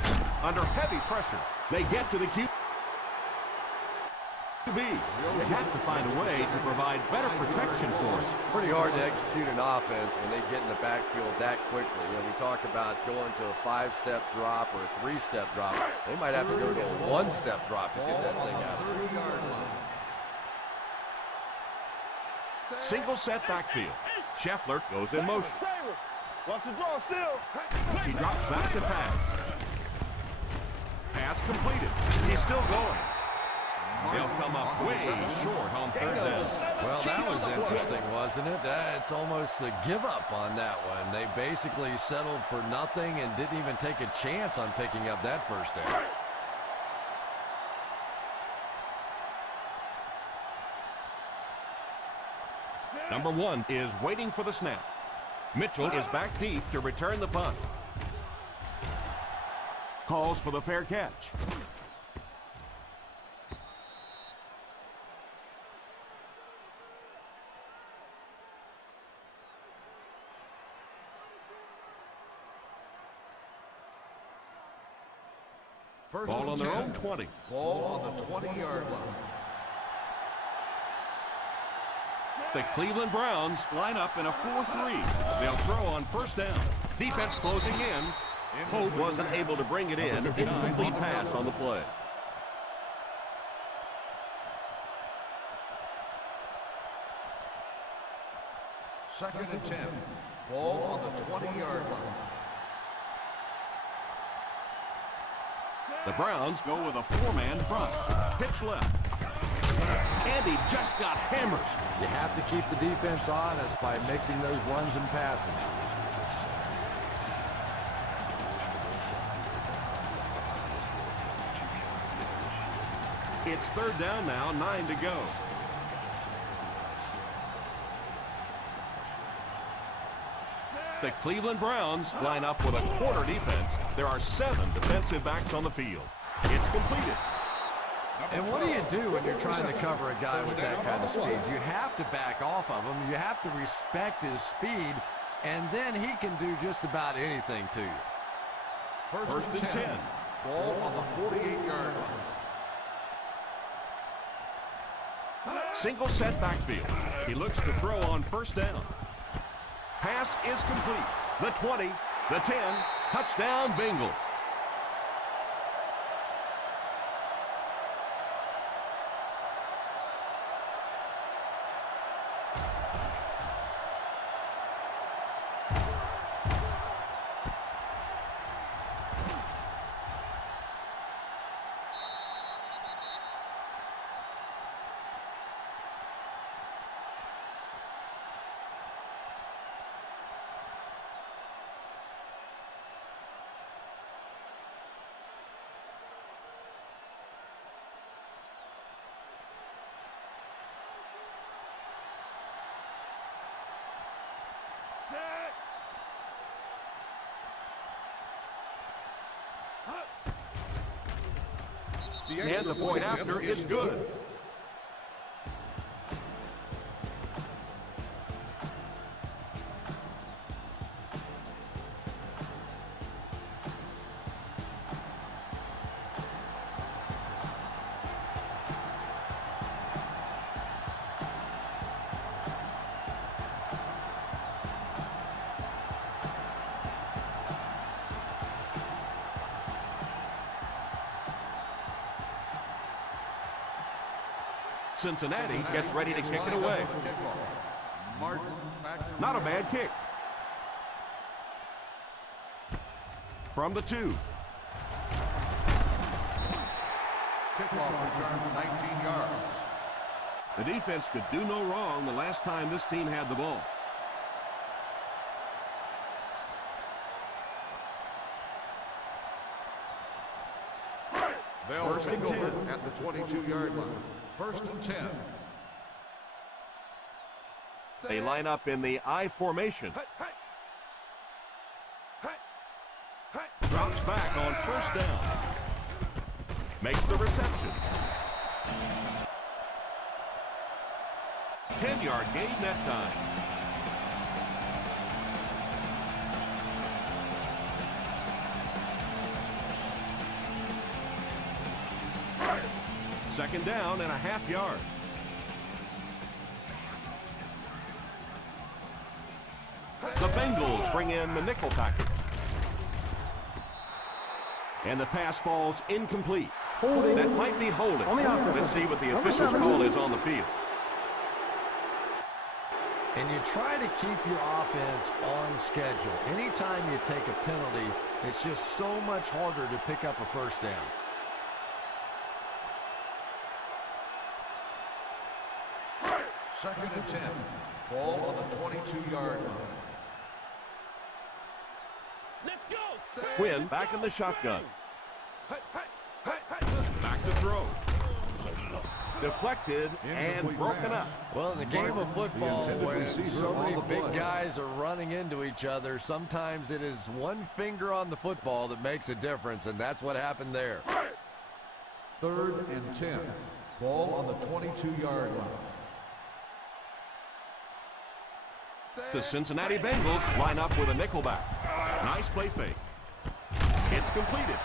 Under heavy pressure, they get to the QB. They have to find a way to provide better protection for it. Pretty hard to execute an offense when they get in the backfield that quickly. You know, we talk about going to a 5-step drop or a 3-step drop. They might have to go to a 1-step drop to get that thing out. 30-yard line. Single set backfield. Scheffler goes in motion. Watch the draw still. He drops back to pass. Pass completed. He's still going. He'll come up way short on 3rd down. Well, that was interesting, wasn't it? It's almost a give-up on that one. They basically settled for nothing and didn't even take a chance on picking up that 1st down. Number 1 is waiting for the snap. Mitchell is back deep to return the punt. Calls for the fair catch. Ball on their own 20. Ball on the 20-yard line. The Cleveland Browns line up in a 4-3. They'll throw on 1st down. Defense closing in. Hope wasn't able to bring it in. Incomplete pass on the play. Second and 10. Ball on the 20-yard line. The Browns go with a 4-man front. Pitch left. And he just got hammered. You have to keep the defense honest by mixing those runs and passes. It's 3rd down now, 9 to go. The Cleveland Browns line up with a quarter defense. There are 7 defensive backs on the field. It's completed. And what do you do when you're trying to cover a guy with that kind of speed? You have to back off of him. You have to respect his speed, and then he can do just about anything to you. First and 10. Ball on the 48-yard line. Single set backfield. He looks to throw on 1st down. Pass is complete. The 20, the 10, touchdown Bengals. And the point after is good. Cincinnati gets ready to kick it away. Not a bad kick. From the 2. Kickoff return 19 yards. The defense could do no wrong the last time this team had the ball. First and 10 at the 22-yard line. First and 10. They line up in the I formation. Drops back on 1st down. Makes the reception. 10-yard gain that time. Second down and a half yard. The Bengals bring in the nickel package. And the pass falls incomplete. Holding. That might be holding. On the offense. Let's see what the Number official's 7. call is on the field. And you try to keep your offense on schedule. Anytime you take a penalty, it's just so much harder to pick up a first down. Second and 10. Ball on the 22-yard line. Quinn back in the shotgun. Back to throw. Deflected and Incomplete broken pass. up. Well, in the game of football, intended where receiver so on many the big play. guys are running into each other, sometimes it is one finger on the football that makes a difference, and that's what happened there. Third and 10. Ball on the 22-yard line. The Cincinnati Bengals line up with a nickelback. Nice play fake. It's completed.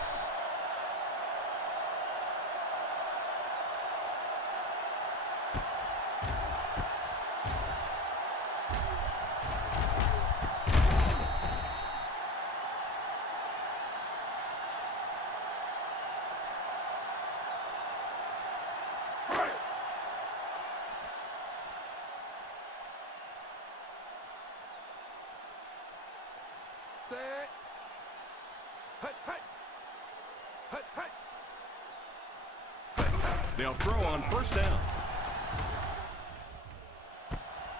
They'll throw on first down.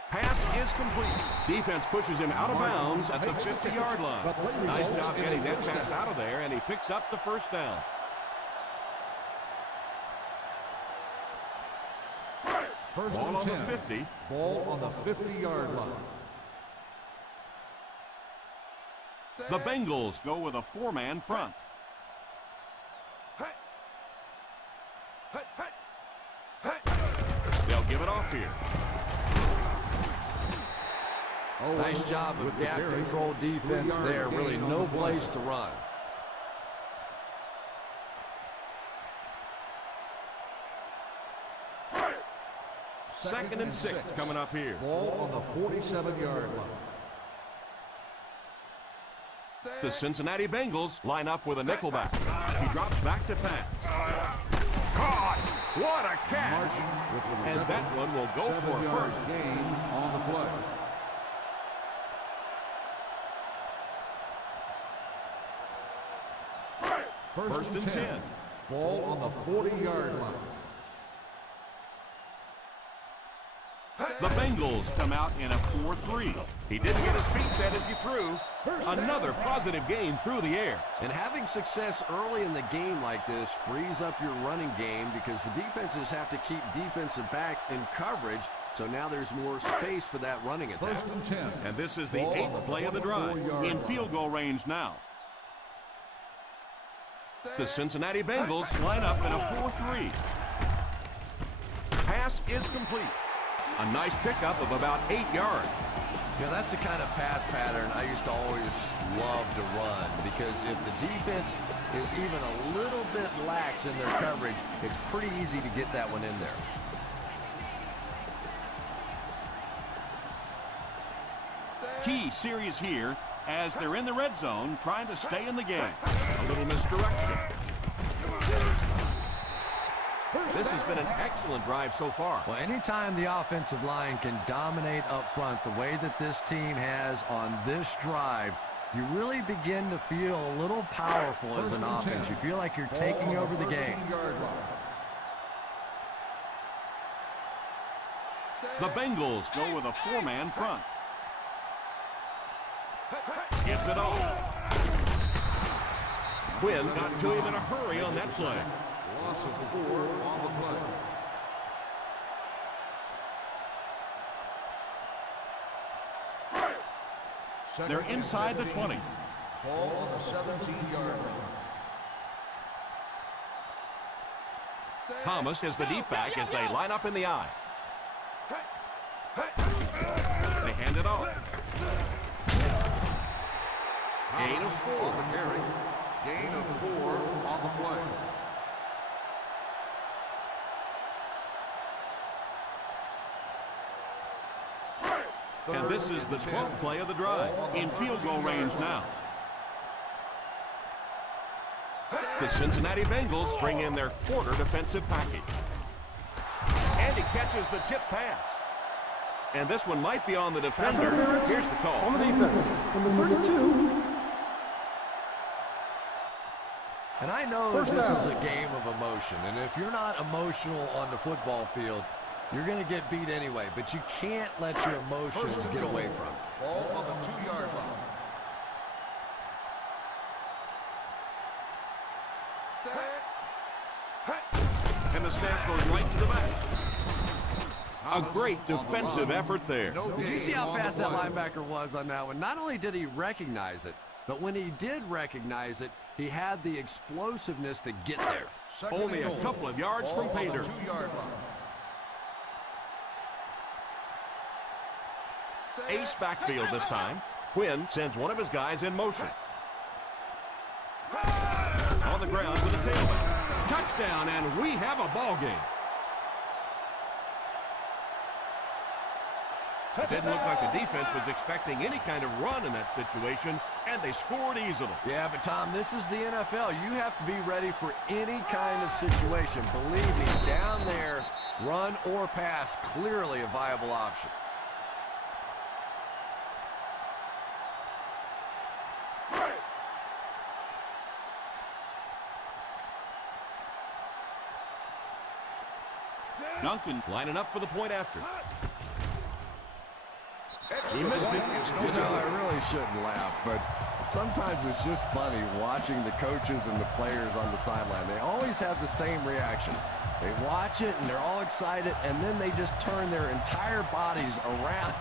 Pass is complete. Defense pushes him out of bounds at the 50-yard line. Nice job getting that pass out of there, and he picks up the first down. First Ball and on 10. the 50. Ball on the 50-yard line. The Bengals go with a four-man front. They'll give it off here. Nice job of gap control defense there. Really no place to run. Second and 6 coming up here. Ball on the 47-yard line. The Cincinnati Bengals line up with a nickelback. He drops back to pass. Caught! What a catch! And that one will go for first. Gain on the play. First and 10. Ball on the 40-yard line. The Bengals come out in a 4-3. He didn't get his feet set as he threw. Another positive gain through the air. And having success early in the game like this frees up your running game because the defenses have to keep defensive backs in coverage, so now there's more space for that running attack. First and 10. And this is the 8th play of the drive. In field goal range now. The Cincinnati Bengals line up in a 4-3. Pass is complete. A nice pickup of about 8 yards. Yeah, that's the kind of pass pattern I used to always love to run because if the defense is even a little bit lax in their coverage, it's pretty easy to get that one in there. Key series here as they're in the red zone trying to stay in the game. A little misdirection. This has been an excellent drive so far. Well, anytime the offensive line can dominate up front the way that this team has on this drive, you really begin to feel a little powerful as an offense. You feel like you're taking over the game. The Bengals go with a four-man front. Gives it off. Quinn got to him in a hurry on that play. Loss of 4 on the play. They're inside the 20. Ball on the 17-yard line. Thomas is the deep back as they line up in the I. They hand it off. Gain of 4. On the carry. Gain of 4 on the play. And this is the 12th play of the drive. In field goal range now. The Cincinnati Bengals bring in their quarter defensive package. And he catches the tip pass. And this one might be on the defender. Here's the call. On the defense, number 32. And I know that this is a game of emotion, and if you're not emotional on the football field, you're going to get beat anyway, but you can't let your emotions get away from it. Ball on the 2-yard line. And the snap goes right to the back. A great defensive effort there. Did you see how fast that linebacker was on that one? Not only did he recognize it, but when he did recognize it, he had the explosiveness to get there. Only a couple of yards from pay dirt. 2-yard line. Ace backfield this time. Quinn sends one of his guys in motion. On the ground with a tailback. Touchdown, and we have a ball game. It didn't look like the defense was expecting any kind of run in that situation, and they scored easily. Yeah, but Tom, this is the NFL. You have to be ready for any kind of situation. Believe me, down there, run or pass, clearly a viable option. Duncan lining up for the point after. He missed it. You know, I really shouldn't laugh, but sometimes it's just funny watching the coaches and the players on the sideline. They always have the same reaction. They watch it, and they're all excited, and then they just turn their entire bodies around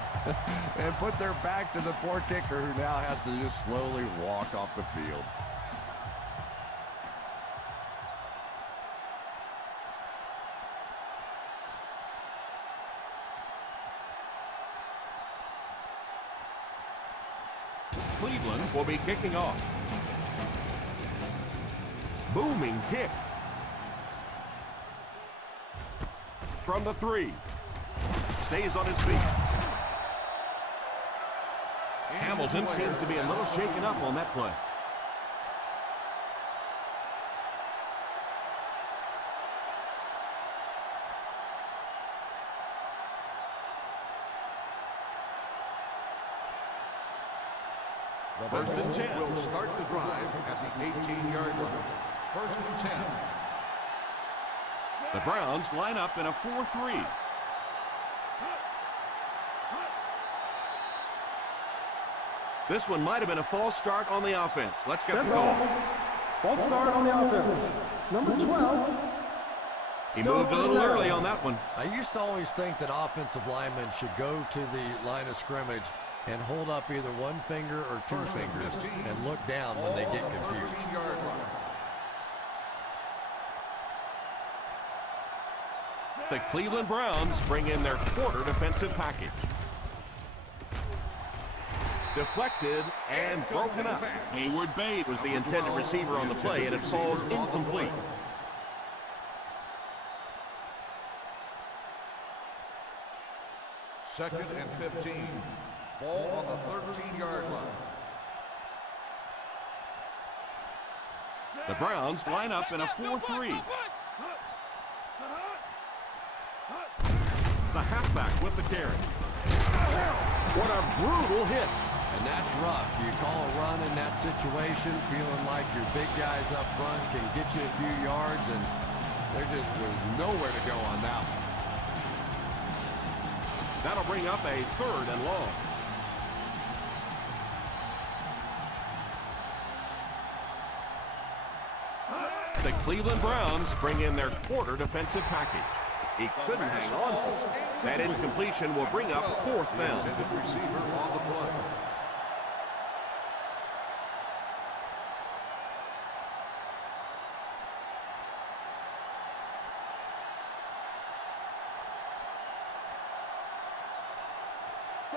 and put their back to the poor kicker, who now has to just slowly walk off the field. Cleveland will be kicking off. Booming kick. From the 3. Stays on his feet. Hamilton seems to be a little shaken up on that play. First and 10. Will start the drive at the 18-yard line. First and 10. The Browns line up in a 4-3. This one might have been a false start on the offense. Let's get the call. False start on the offense. Number 12. He moved a little early on that one. I used to always think that offensive linemen should go to the line of scrimmage and hold up either one finger or two fingers and look down when they get confused. The Cleveland Browns bring in their quarter defensive package. Deflected and broken up. Hayward Bade was the intended receiver on the play, and it falls incomplete. Second and 15. Ball on the 13-yard line. The Browns line up in a 4-3. The halfback with the carry. What a brutal hit. And that's rough. You call a run in that situation, feeling like your big guys up front can get you a few yards, and there just was nowhere to go on that one. That'll bring up a 3rd and long. The Cleveland Browns bring in their quarter defensive package. He couldn't hang on to it. That incompletion will bring up 4th down. Intended receiver on the play.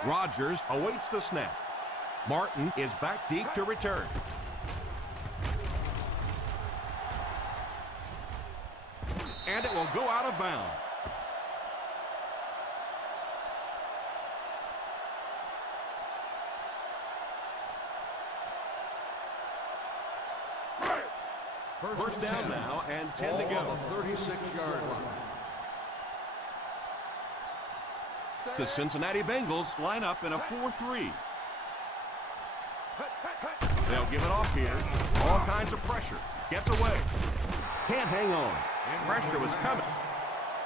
Rodgers awaits the snap. Martin is back deep to return. And it will go out of bounds. First down now and 10 to Ball go. on the 36-yard line. The Cincinnati Bengals line up in a 4-3. They'll give it off here. All kinds of pressure. Gets away. Can't hang on. Pressure was coming.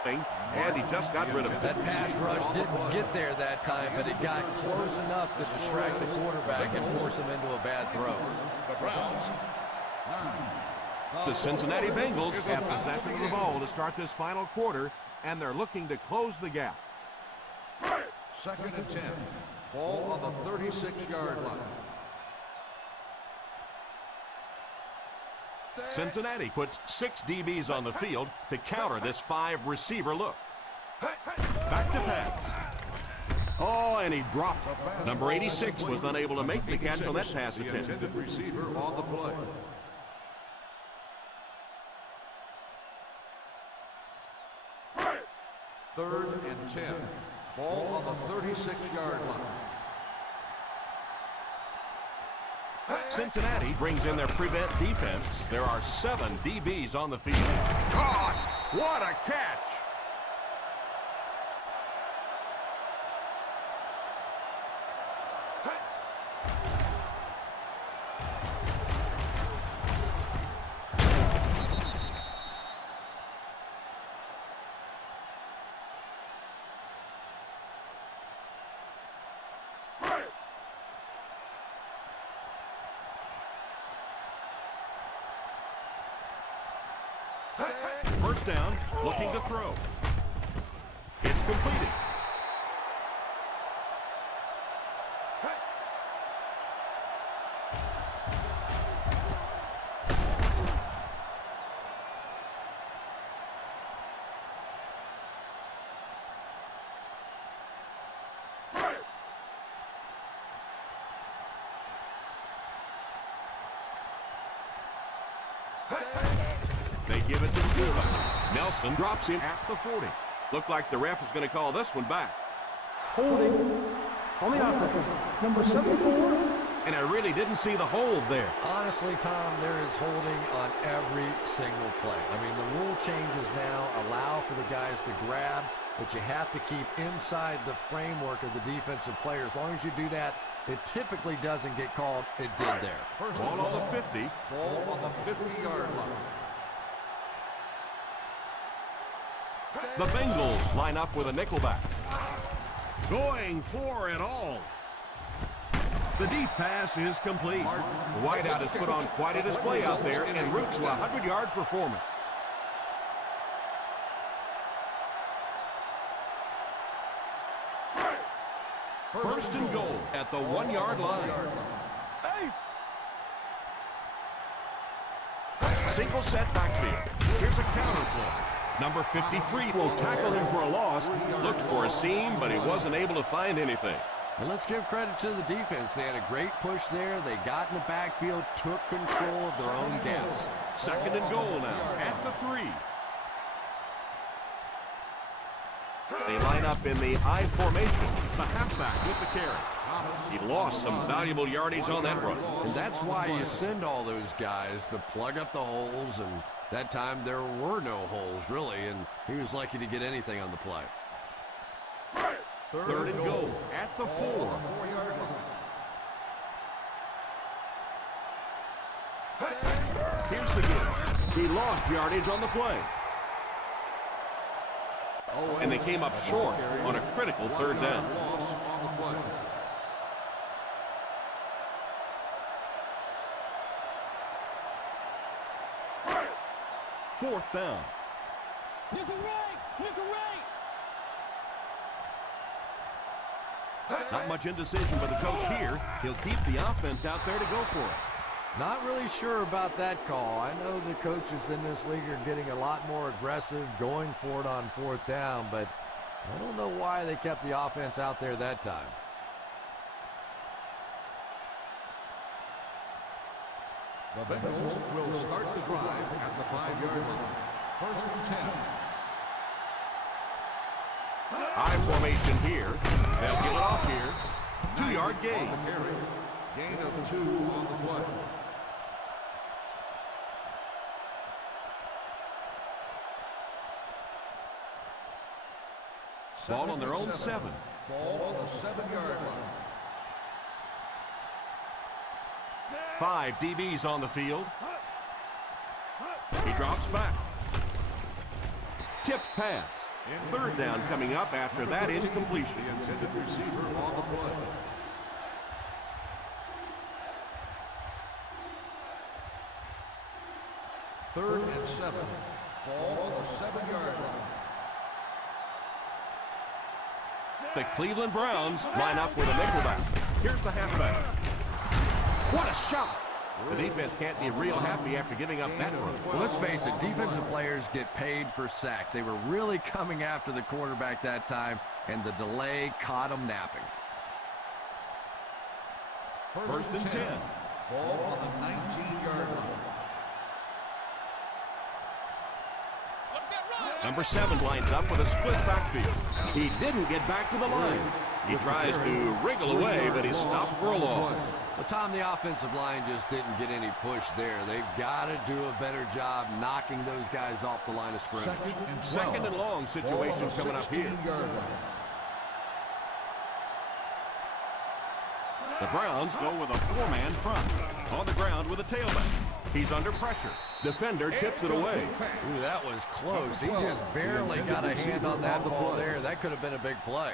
And he just got rid of it. That pass rush didn't get there that time, but it got close enough to distract the quarterback and force him into a bad throw. The Browns. The Cincinnati Bengals have possession of the ball to start this final quarter, and they're looking to close the gap. 2nd and 10. Ball on the 36-yard line. Cincinnati puts 6 DBs on the field to counter this 5-receiver look. Back to pass. Oh, and he dropped it. Number 86 was unable to make the catch on that pass The attempt. intended receiver on the play. Third and 10. Ball on the 36-yard line. Cincinnati brings in their prevent defense. There are 7 DBs on the field. God, what a catch! First down, looking to throw. It's completed. They give it to the fullback. Nelson drops him at the 40. Looked like the ref was going to call this one back. Holding on the offense. Number 74. And I really didn't see the hold there. Honestly, Tom, there is holding on every single play. I mean, the rule changes now allow for the guys to grab, but you have to keep inside the framework of the defensive player. As long as you do that, it typically doesn't get called. It did there. First Ball on the 50. Ball on the 50-yard line. The Bengals line up with a nickelback. Going for it all. The deep pass is complete. Whiteout has put on quite a display out there en route to a 100-yard performance. First and goal at the 1-yard line. Single set backfield. Here's a counter play. Number 53 will tackle him for a loss. Looked for a seam, but he wasn't able to find anything. And let's give credit to the defense. They had a great push there. They got in the backfield, took control of their own gaps. Second and goal now at the 3. They line up in the I formation. The halfback with the carry. He lost some valuable yardage on that run. And that's why you send all those guys to plug up the holes, and that time there were no holes, really, and he was lucky to get anything on the play. Third and goal at the 4. 4-yard line. Here's the give. He lost yardage on the play. And they came up short on a critical third down. Loss on the play. Fourth down. Not much indecision by the coach here. He'll keep the offense out there to go for it. Not really sure about that call. I know the coaches in this league are getting a lot more aggressive, going for it on fourth down, but I don't know why they kept the offense out there that time. The Bengals will start the drive at the 5-yard line. First and 10. I formation here. They'll get it off here. 2-yard gain. On the carry. Gain of 2 on the play. Ball on their own 7. Ball on the 7-yard line. 5 DBs on the field. He drops back. Tipped pass. Third down coming up after that incompletion. The intended receiver on the play. Third and 7. Ball on the 7-yard line. The Cleveland Browns line up with a nickelback. Here's the halfback. What a shot! The defense can't be real happy after giving up that run. Well, let's face it, defensive players get paid for sacks. They were really coming after the quarterback that time, and the delay caught them napping. First and 10. Ball on the 19-yard line. Number 7 lines up with a split backfield. He didn't get back to the line. He tries to wriggle away, but he's stopped for a loss. Well, Tom, the offensive line just didn't get any push there. They've got to do a better job knocking those guys off the line of scrimmage. Second and long situation coming up here. The Browns go with a 4-man front. On the ground with a tailback. He's under pressure. Defender chips it away. Ooh, that was close. He just barely got a hand on that ball there. That could have been a big play.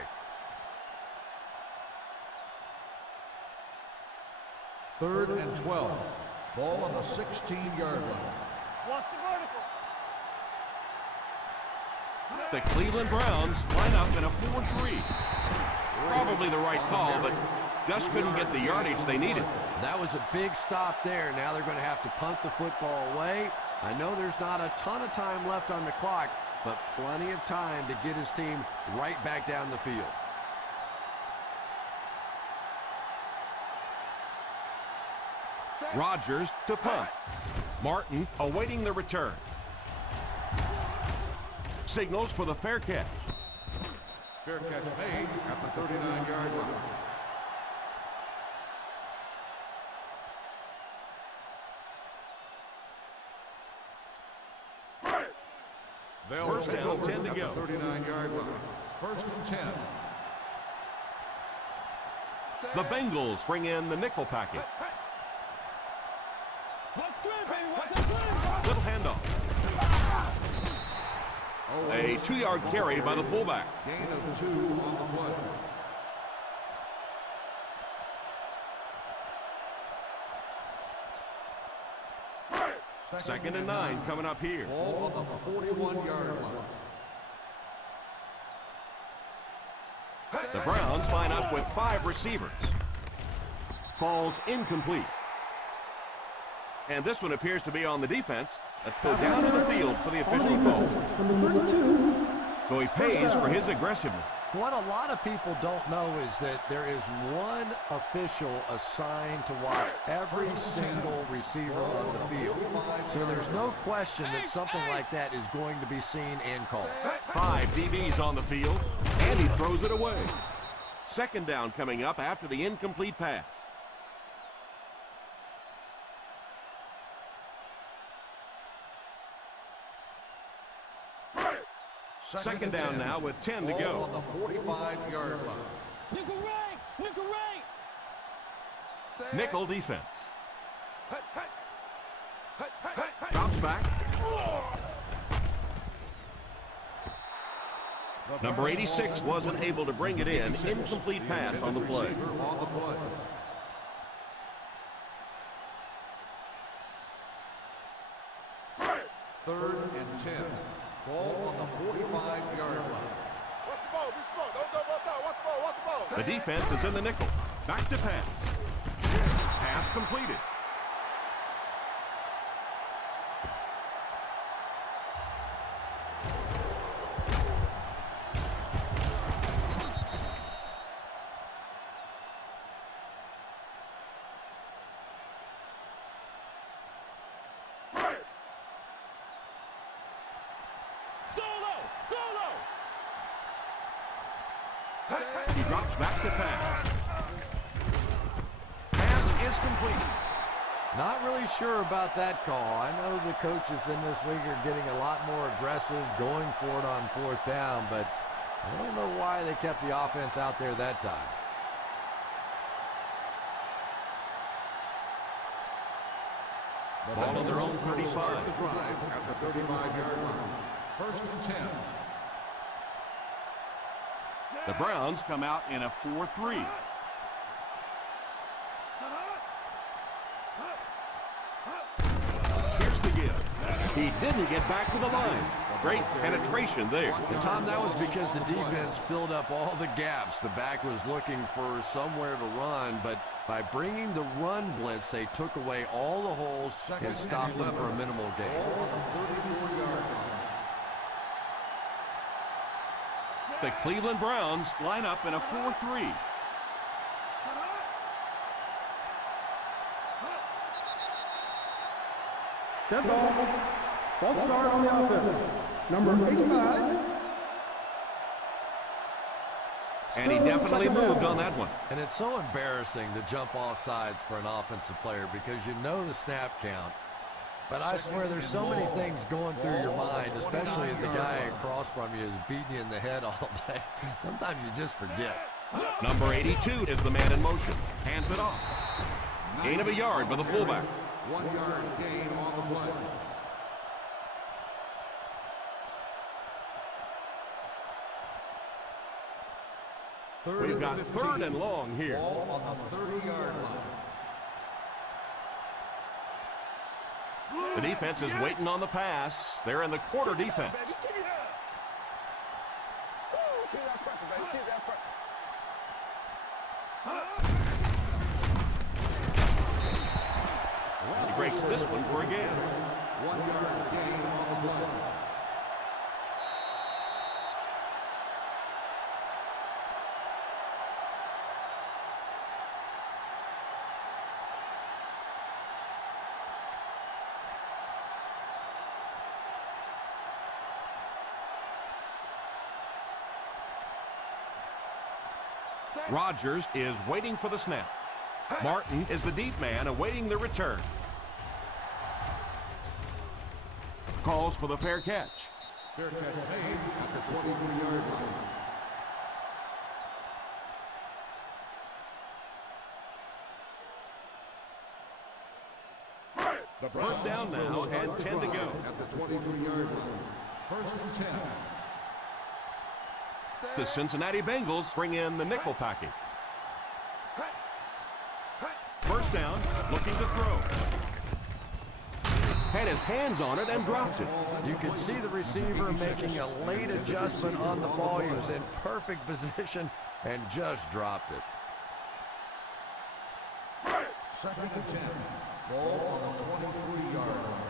Third and 12. Ball on the 16-yard line. Watch the vertical. The Cleveland Browns line up in a 4-3. Probably the right call, but just couldn't get the yardage they needed. That was a big stop there. Now they're going to have to punt the football away. I know there's not a ton of time left on the clock, but plenty of time to get his team right back down the field. Rodgers to punt. Martin awaiting the return. Signals for the fair catch. Fair catch made at the 39-yard line. First down, 10 to go. 39-yard line. First and 10. The Bengals bring in the nickel package. Little handoff. A 2-yard carry by the fullback. Gain of 2 on the play. Second and 9 coming up here. Ball on the 41-yard line. The Browns line up with 5 receivers. Falls incomplete. And this one appears to be on the defense. Let's go down to the field for the official call. Number 32. So he pays for his aggressiveness. What a lot of people don't know is that there is one official assigned to watch every single receiver on the field. So there's no question that something like that is going to be seen and called. 5 DBs on the field, and he throws it away. Second down coming up after the incomplete pass. Second down now with 10 to go. On the 45-yard line. Nickel right! Nickel right! Nickel defense. Drops back. Number 86 wasn't able to bring it in. Incomplete pass on the play. Third and 10. Ball on the 45-yard line. Watch the ball, be smart. Don't go both sides. Watch the ball, watch the ball. The defense is in the nickel. Back to pass. Pass completed. He drops back to pass. Pass is complete. Not really sure about that call. I know the coaches in this league are getting a lot more aggressive, going for it on 4th down, but I don't know why they kept the offense out there that time. Ball on their own 35. Start the drive at the 35-yard line. First and 10. The Browns come out in a 4-3. Here's the give. He didn't get back to the line. Great penetration there. And Tom, that was because the defense filled up all the gaps. The back was looking for somewhere to run, but by bringing the run blitz, they took away all the holes and stopped them for a minimal gain. The Cleveland Browns line up in a 4-3. Dead ball. False start on the offense. Number 85. And he definitely moved on that one. And it's so embarrassing to jump off sides for an offensive player because you know the snap count. But I swear there's so many things going through your mind, especially if the guy across from you is beating you in the head all day. Sometimes you just forget. Number 82 is the man in motion. Hands it off. Gain of a yard by the fullback. 1 yard gain on the play. We've got 3rd and long here. Ball on the 30-yard line. The defense is waiting on the pass. They're in the quarter defense. Keep that pressure, baby. Keep that pressure. He breaks this one for a gain. 1 yard gain on the play. Rodgers is waiting for the snap. Martin is the deep man awaiting the return. Calls for the fair catch. Fair catch made at the 23-yard line. The first down now and 10 to go. At the 23-yard line. First and 10. The Cincinnati Bengals bring in the nickel package. First down, looking to throw. Had his hands on it and dropped it. You could see the receiver making a late adjustment on the ball. He was in perfect position and just dropped it. Second and 10. Ball on the 23-yard line.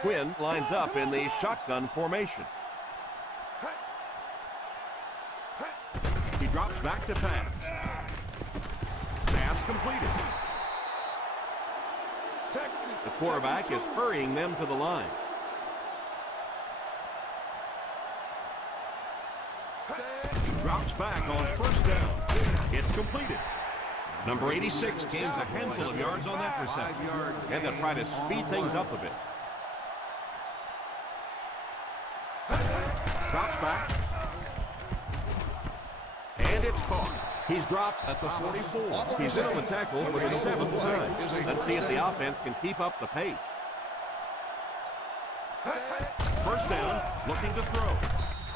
Quinn lines up in the shotgun formation. He drops back to pass. Pass completed. The quarterback is hurrying them to the line. He drops back on first down. It's completed. Number 86 gains a handful of yards on that reception. And they'll try to speed things up a bit. Drops back. And it's caught. He's dropped at the 44. He's in on the tackle for the 7th time. Let's see if the offense can keep up the pace. First down, looking to throw.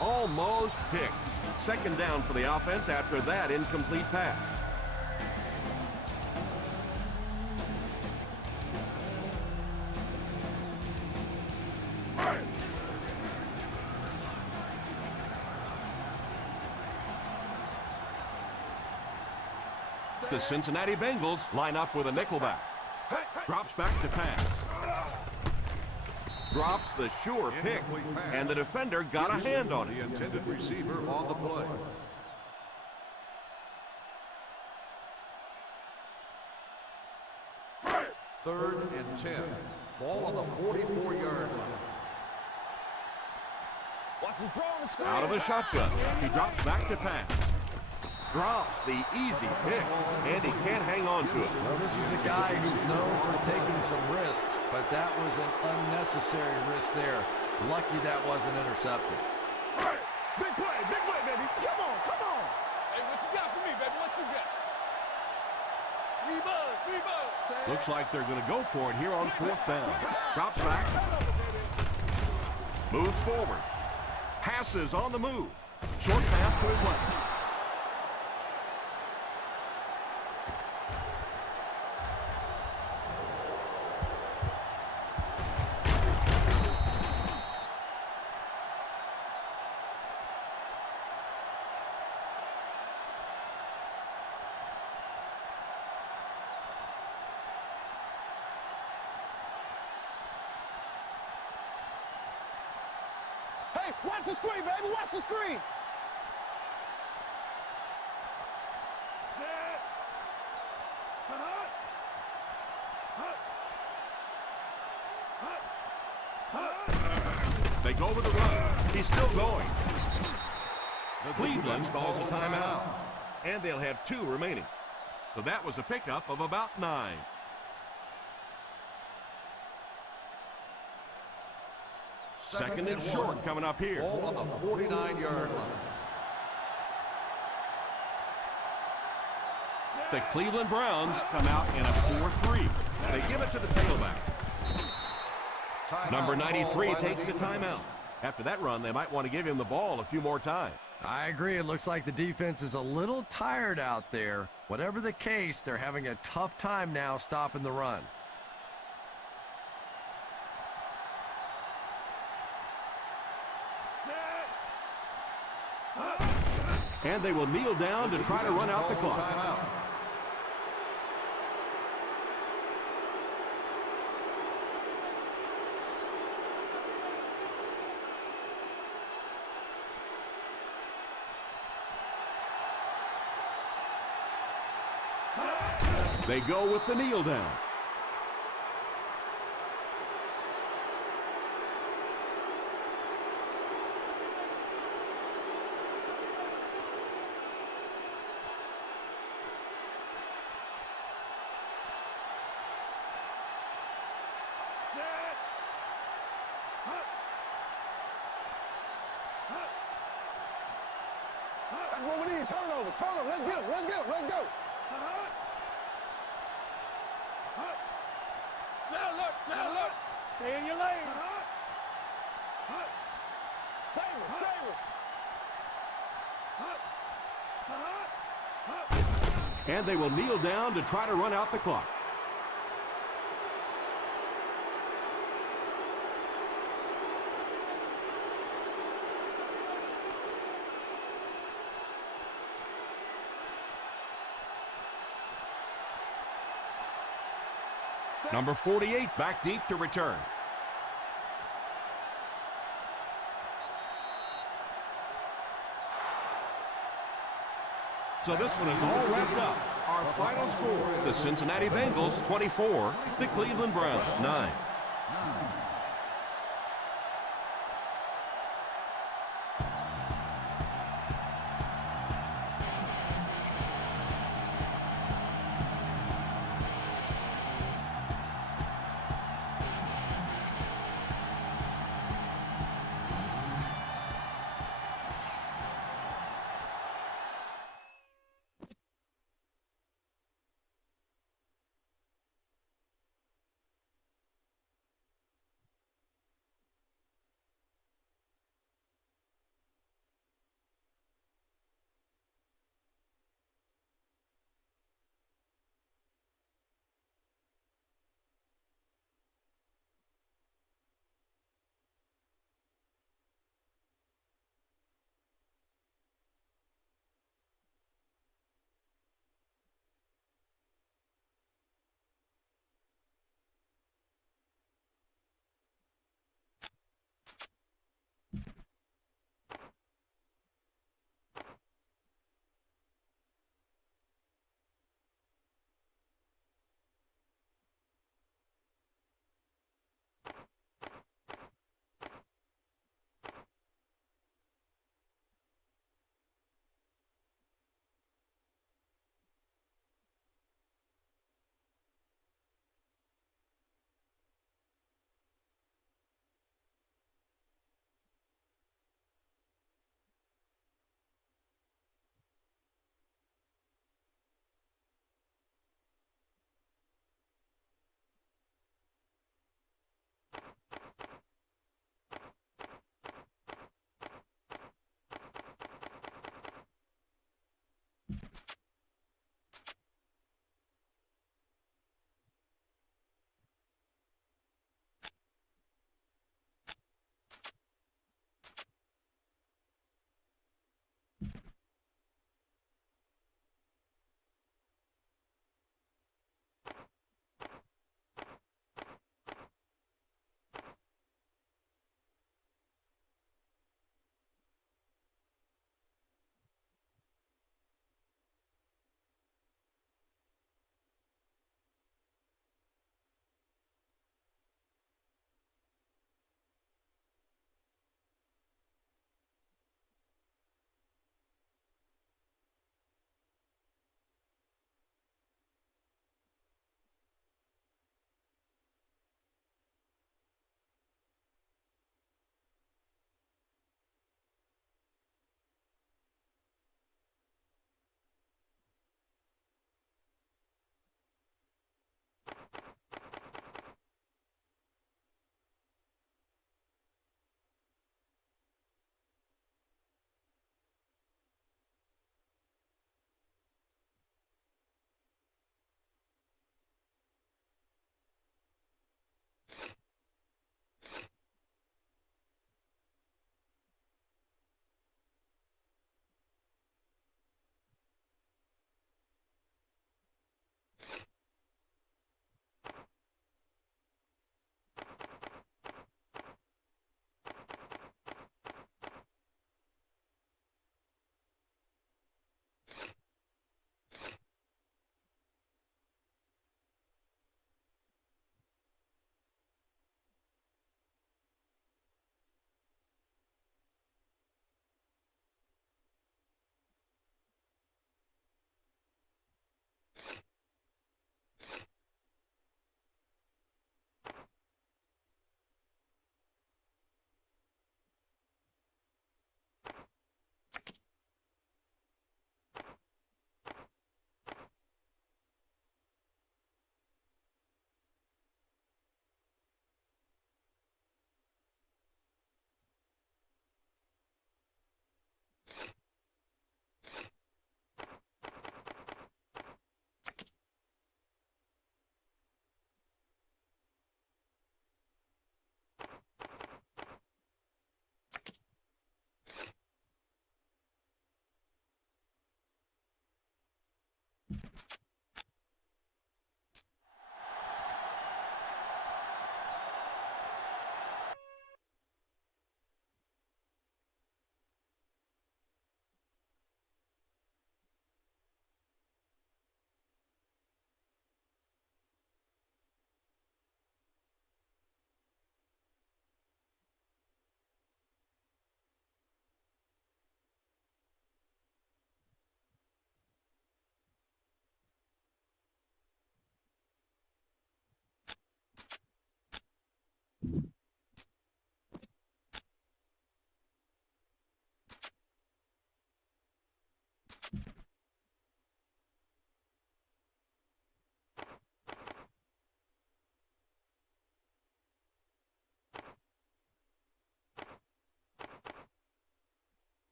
Almost picked. Second down for the offense after that incomplete pass. The Cincinnati Bengals line up with a nickelback. Drops back to pass. Drops the sure pick, and the defender got a hand on it. The intended receiver on the play. Third and 10. Ball on the 44-yard line. Watch the throw. Out of the shotgun. He drops back to pass. Drops the easy pick, and he can't hang on to it. Well, this is a guy who's known for taking some risks, but that was an unnecessary risk there. Lucky that wasn't intercepted. Big play, baby. Come on. Hey, what you got for me, baby? What you got? Rebuzz. Looks like they're going to go for it here on 4th down. Drops back. Moves forward. Passes on the move. Short pass to his left. Hey, watch the screen, baby. Watch the screen. They go with the run. He's still going. Cleveland calls a timeout. And they'll have 2 remaining. So that was a pickup of about 9. Second and short coming up here. Ball on the 49-yard line. The Cleveland Browns come out in a 4-3. They give it to the tailback. Number 93 takes a timeout. After that run, they might want to give him the ball a few more times. I agree. It looks like the defense is a little tired out there. Whatever the case, they're having a tough time now stopping the run. And they will kneel down to try to run out the clock. Timeout. They go with the kneel down. That's what we need. Turnovers. Let's go. Now look. Stay in your lane. Save it. And they will kneel down to try to run out the clock. Number 48 back deep to return. So this one is all wrapped up. Our final score, the Cincinnati Bengals 24, the Cleveland Browns 9.